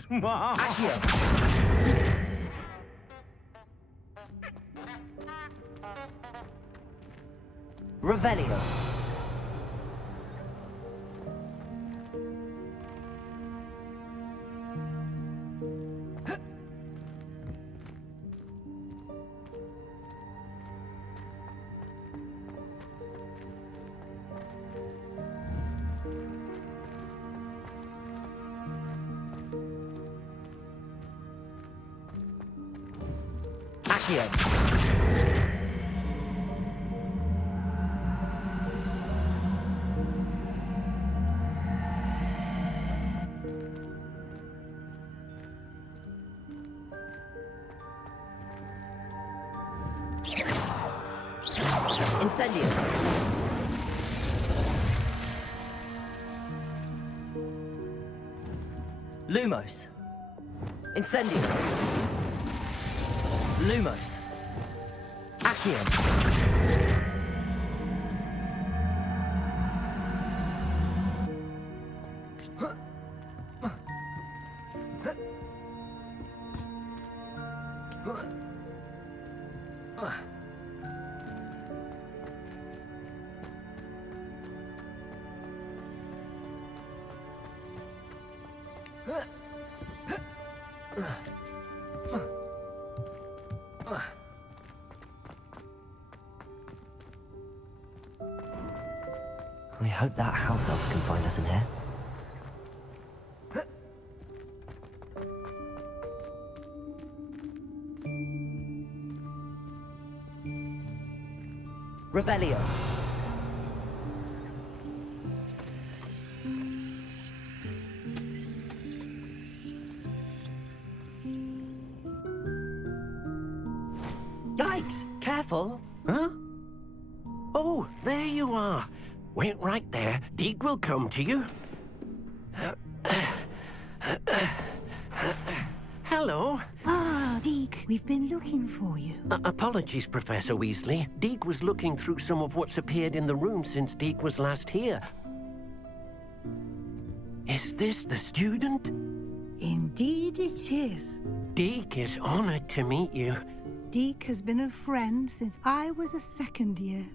Revelio. Accio. Incendio. Lumos. Incendio. Lumos. Accio. I hope that house elf can find us in here. Revelio. Yikes! Careful. Huh? Oh, there you are. Wait right there. Deke will come to you. Hello. Ah, Deke, we've been looking for you. Apologies, Professor Weasley. Deke was looking through some of what's appeared in the room since Deke was last here. Is this the student? Indeed it is. Deke is honored to meet you. Deke has been a friend since I was a second year.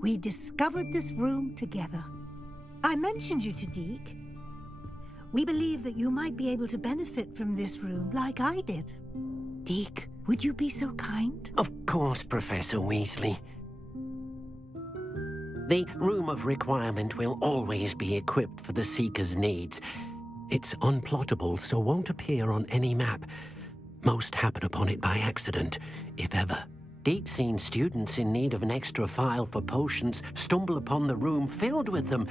We discovered this room together. I mentioned you to Deke. We believe that you might be able to benefit from this room like I did. Deke, would you be so kind? Of course, Professor Weasley. The Room of Requirement will always be equipped for the Seeker's needs. It's unplottable, so won't appear on any map. Most happen upon it by accident, if ever. Deke's seen students in need of an extra file for potions stumble upon the room filled with them.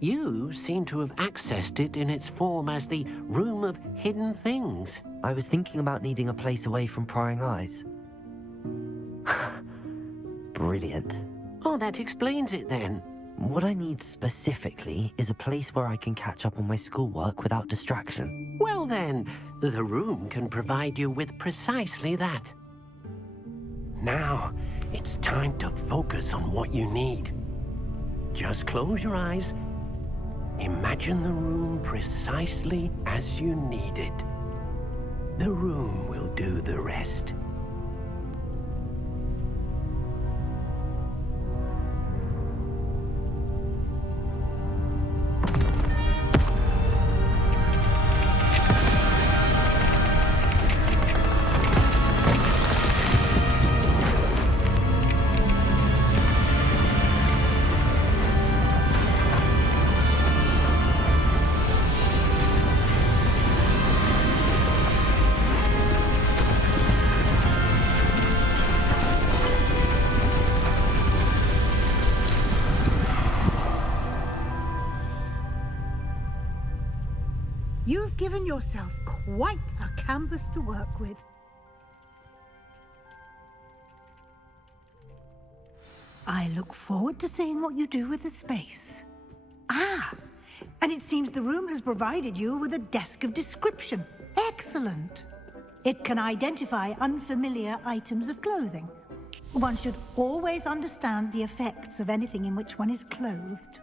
You seem to have accessed it in its form as the Room of Hidden Things. I was thinking about needing a place away from prying eyes. Brilliant. Oh, that explains it then. What I need specifically is a place where I can catch up on my schoolwork without distraction. Well then, the room can provide you with precisely that. Now, it's time to focus on what you need. Just close your eyes. Imagine the room precisely as you need it. The room will do the rest. You've given yourself quite a canvas to work with. I look forward to seeing what you do with the space. Ah, and it seems the room has provided you with a desk of description. Excellent. It can identify unfamiliar items of clothing. One should always understand the effects of anything in which one is clothed.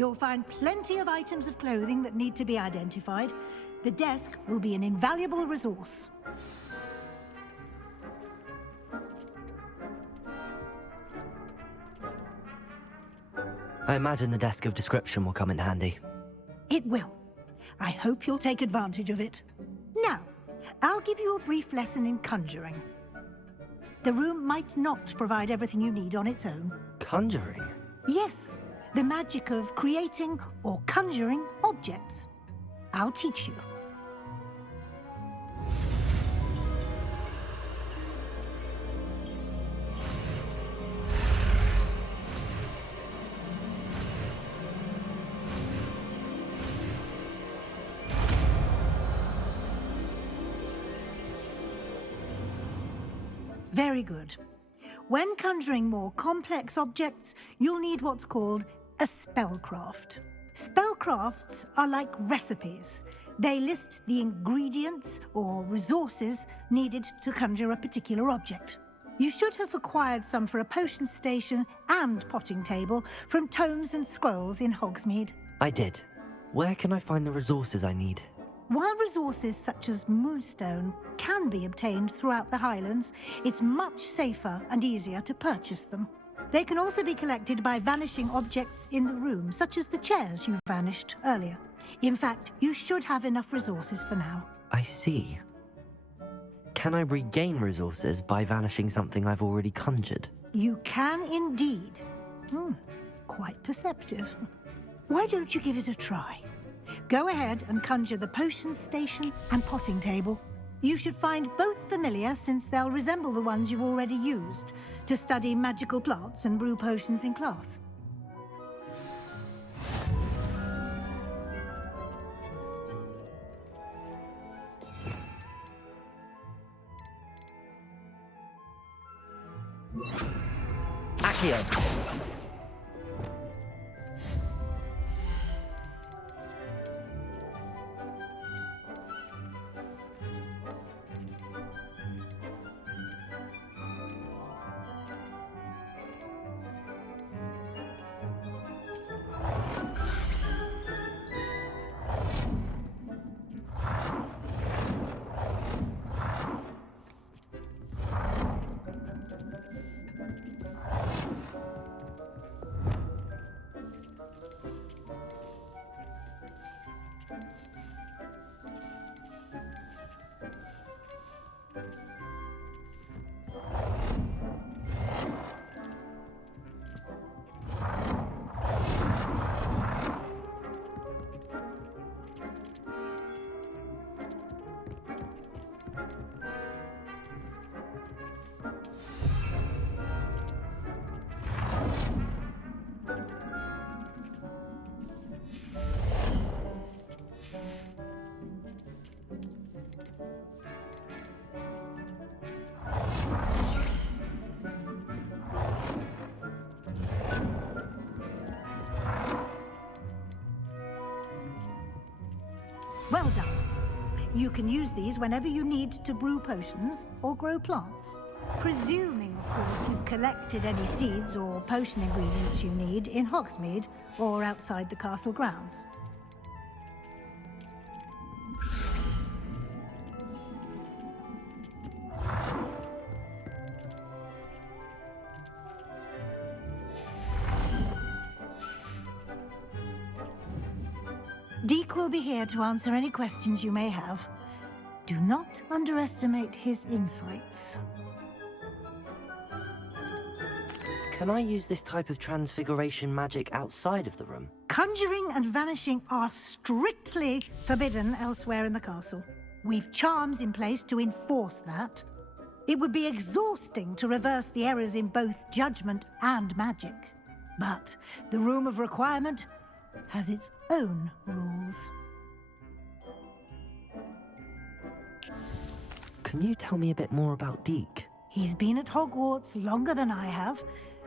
You'll find plenty of items of clothing that need to be identified. The desk will be an invaluable resource. I imagine the desk of description will come in handy. It will. I hope you'll take advantage of it. Now, I'll give you a brief lesson in conjuring. The room might not provide everything you need on its own. Conjuring? Yes, the magic of creating or conjuring objects. I'll teach you. Very good. When conjuring more complex objects, you'll need what's called a spellcraft. Spellcrafts are like recipes. They list the ingredients or resources needed to conjure a particular object. You should have acquired some for a potion station and potting table from tomes and scrolls in Hogsmeade. I did. Where can I find the resources I need? While resources such as moonstone can be obtained throughout the Highlands, it's much safer and easier to purchase them. They can also be collected by vanishing objects in the room, such as the chairs you vanished earlier. In fact, you should have enough resources for now. I see. Can I regain resources by vanishing something I've already conjured? You can indeed. Quite perceptive. Why don't you give it a try? Go ahead and conjure the potion station and potting table. You should find both familiar, since they'll resemble the ones you've already used to study magical plants and brew potions in class. Accio! Well done. You can use these whenever you need to brew potions or grow plants. Presuming, of course, you've collected any seeds or potion ingredients you need in Hogsmeade or outside the castle grounds. Deke will be here to answer any questions you may have. Do not underestimate his insights. Can I use this type of transfiguration magic outside of the room? Conjuring and vanishing are strictly forbidden elsewhere in the castle. We've charms in place to enforce that. It would be exhausting to reverse the errors in both judgment and magic. But the Room of Requirement has its own rules. Can you tell me a bit more about Deke? He's been at Hogwarts longer than I have,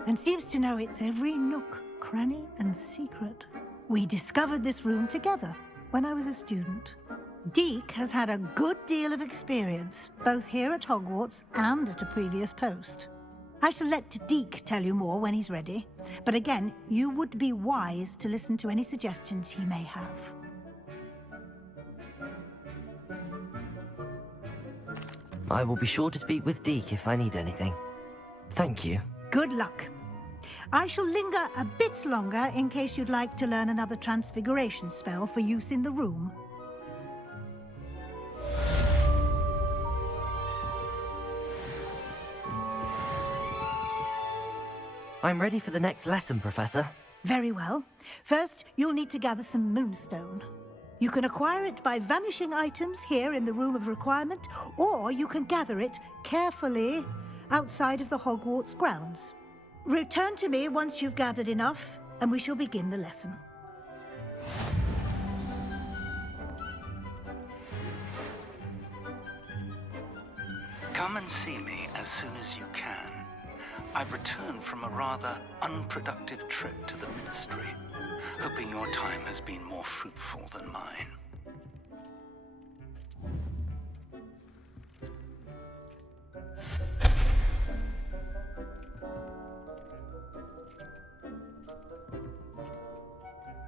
and seems to know its every nook, cranny, and secret. We discovered this room together when I was a student. Deke has had a good deal of experience, both here at Hogwarts and at a previous post. I shall let Deke tell you more when he's ready. But again, you would be wise to listen to any suggestions he may have. I will be sure to speak with Deke if I need anything. Thank you. Good luck. I shall linger a bit longer in case you'd like to learn another transfiguration spell for use in the room. I'm ready for the next lesson, Professor. Very well. First, you'll need to gather some moonstone. You can acquire it by vanishing items here in the Room of Requirement, or you can gather it carefully outside of the Hogwarts grounds. Return to me once you've gathered enough, and we shall begin the lesson. Come and see me as soon as you can. I've returned from a rather unproductive trip to the Ministry, hoping your time has been more fruitful than mine.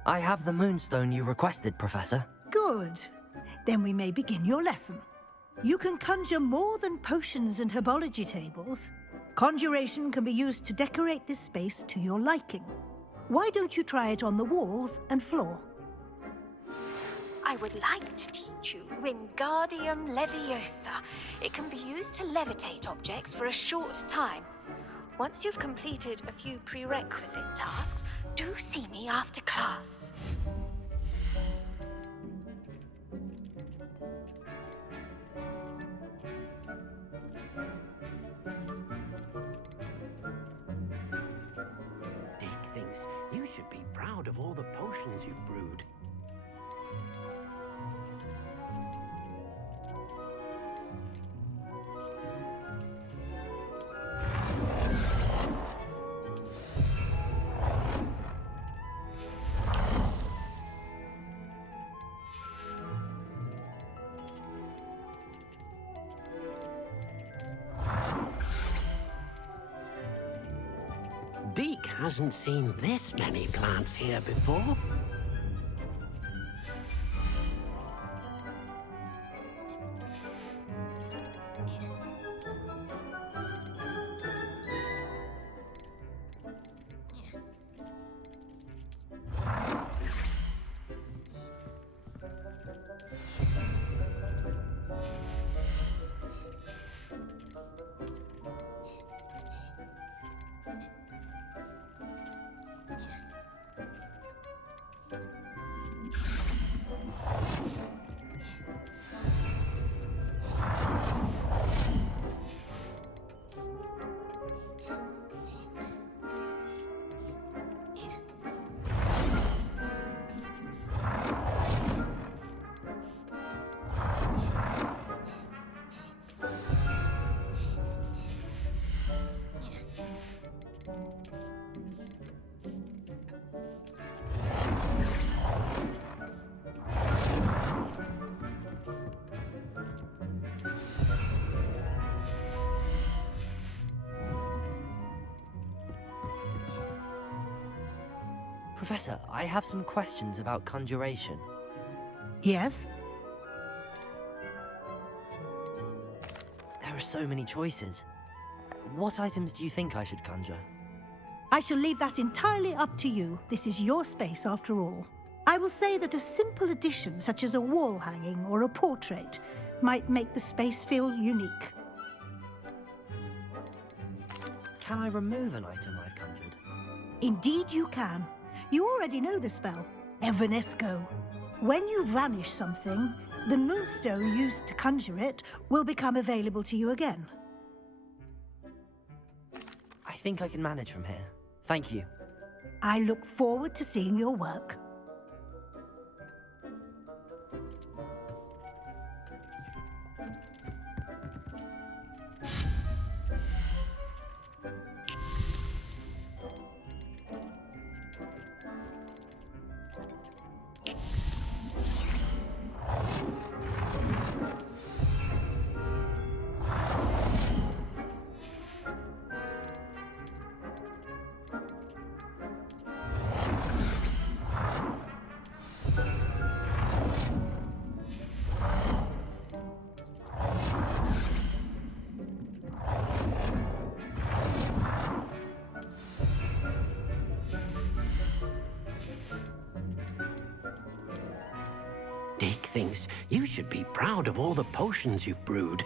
I have the moonstone you requested, Professor. Good. Then we may begin your lesson. You can conjure more than potions and herbology tables. Conjuration can be used to decorate this space to your liking. Why don't you try it on the walls and floor? I would like to teach you Wingardium Leviosa. It can be used to levitate objects for a short time. Once you've completed a few prerequisite tasks, do see me after class. Deke thinks you should be proud of all the potions you've brewed. Deke hasn't seen this many plants here before. Professor, I have some questions about conjuration. Yes? There are so many choices. What items do you think I should conjure? I shall leave that entirely up to you. This is your space after all. I will say that a simple addition, such as a wall hanging or a portrait, might make the space feel unique. Can I remove an item I've conjured? Indeed you can. You already know the spell, Evanesco. When you vanish something, the moonstone used to conjure it will become available to you again. I think I can manage from here. Thank you. I look forward to seeing your work. Deke thinks you should be proud of all the potions you've brewed.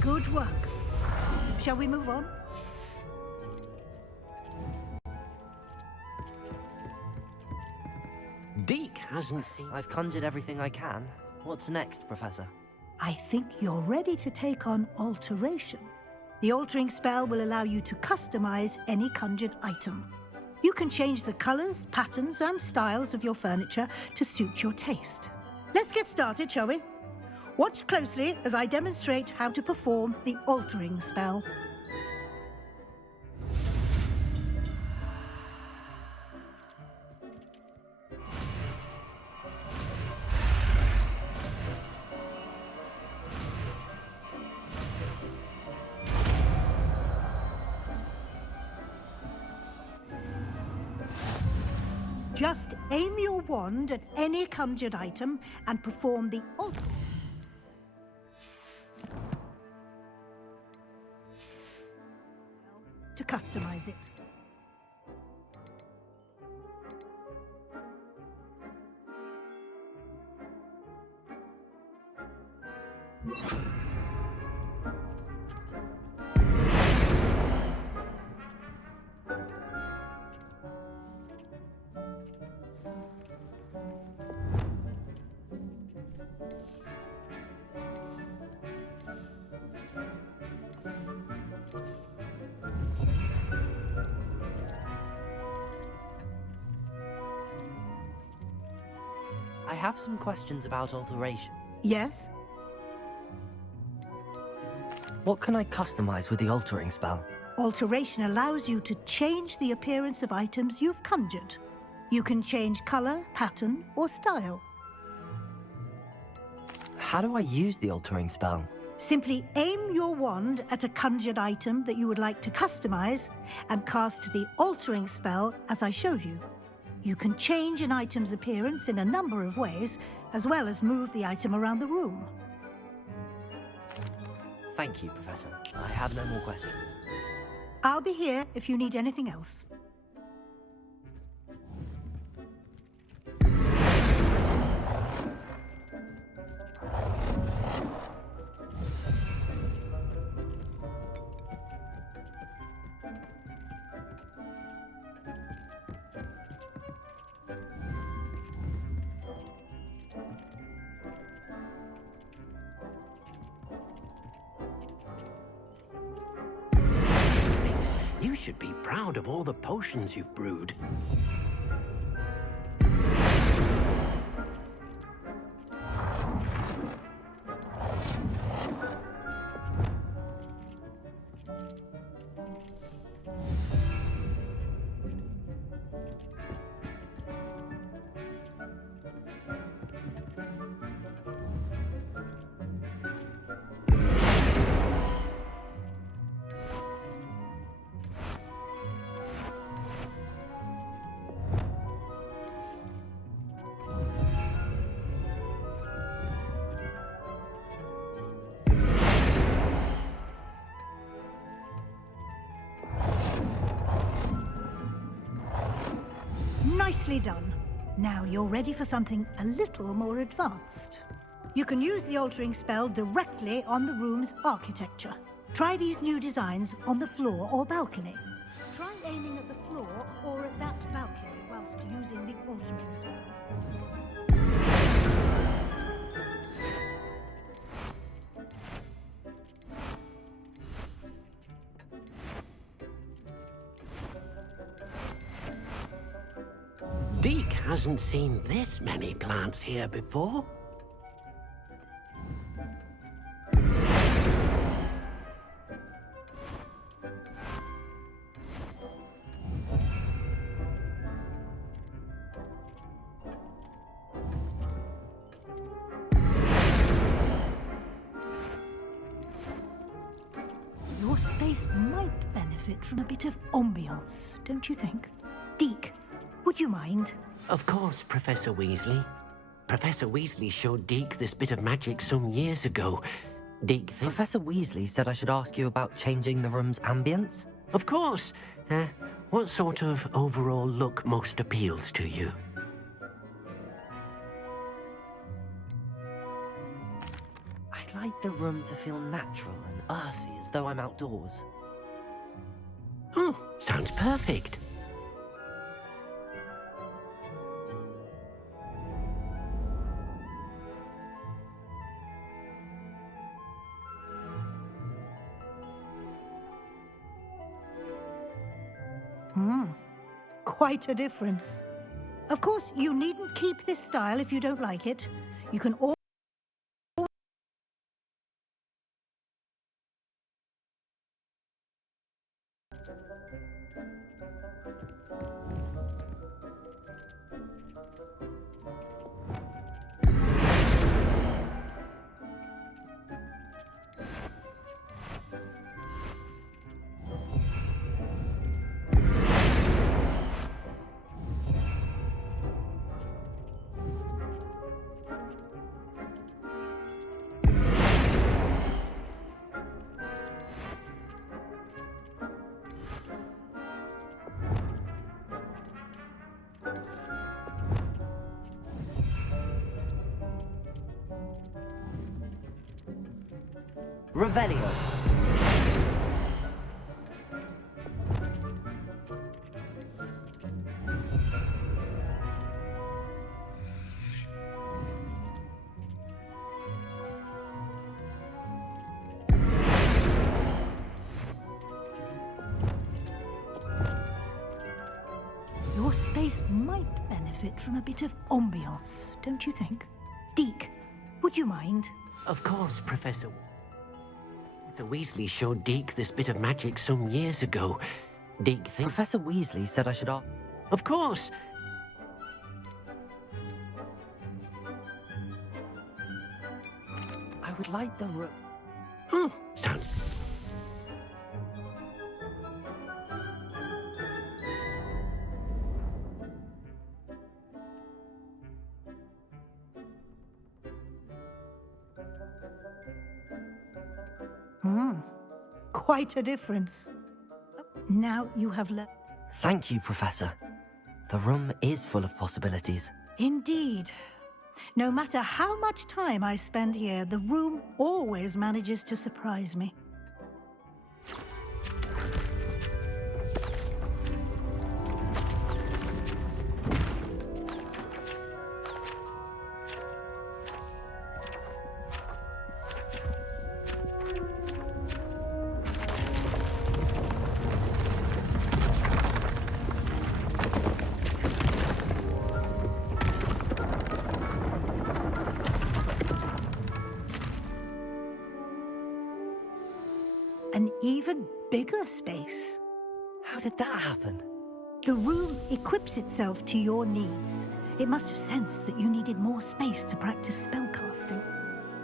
Good work. Shall we move on? Deke hasn't seen... I've conjured everything I can. What's next, Professor? I think you're ready to take on alteration. The altering spell will allow you to customize any conjured item. You can change the colors, patterns, and styles of your furniture to suit your taste. Let's get started, shall we? Watch closely as I demonstrate how to perform the altering spell. Just aim your wand at any conjured item and perform the alter. To customize it. I have some questions about alteration. Yes? What can I customize with the altering spell? Alteration allows you to change the appearance of items you've conjured. You can change color, pattern, or style. How do I use the altering spell? Simply aim your wand at a conjured item that you would like to customize and cast the altering spell as I showed you. You can change an item's appearance in a number of ways, as well as move the item around the room. Thank you, Professor. I have no more questions. I'll be here if you need anything else. You should be proud of all the potions you've brewed. Nicely done. Now you're ready for something a little more advanced. You can use the altering spell directly on the room's architecture. Try these new designs on the floor or balcony. Try aiming at the floor or at that balcony whilst using the altering spell. Deke hasn't seen this many plants here before. Your space might benefit from a bit of ambiance, don't you think? Deke, would you mind? Of course, Professor Weasley. Professor Weasley showed Deke this bit of magic some years ago. Deke thinks... Professor Weasley said I should ask you about changing the room's ambience? Of course. What sort of overall look most appeals to you? I'd like the room to feel natural and earthy, as though I'm outdoors. Oh, sounds perfect. Quite a difference. Of course, you needn't keep this style if you don't like it. You can all Revelio. Your space might benefit from a bit of ambiance, don't you think? Deke, would you mind? Of course, Professor. Professor Weasley showed Deke this bit of magic some years ago. Deke thinks... Professor Weasley said I should ask... Of course! I would like the room... Oh, sounds... Quite a difference. Now you have Thank you, Professor. The room is full of possibilities. Indeed. No matter how much time I spend here, the room always manages to surprise me. An even bigger space. How did that happen? The room equips itself to your needs. It must have sensed that you needed more space to practice spellcasting.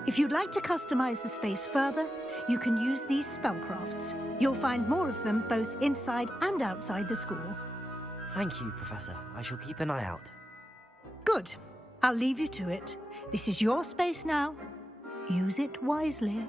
If you'd like to customize the space further, you can use these spellcrafts. You'll find more of them both inside and outside the school. Thank you, Professor. I shall keep an eye out. Good. I'll leave you to it. This is your space now. Use it wisely.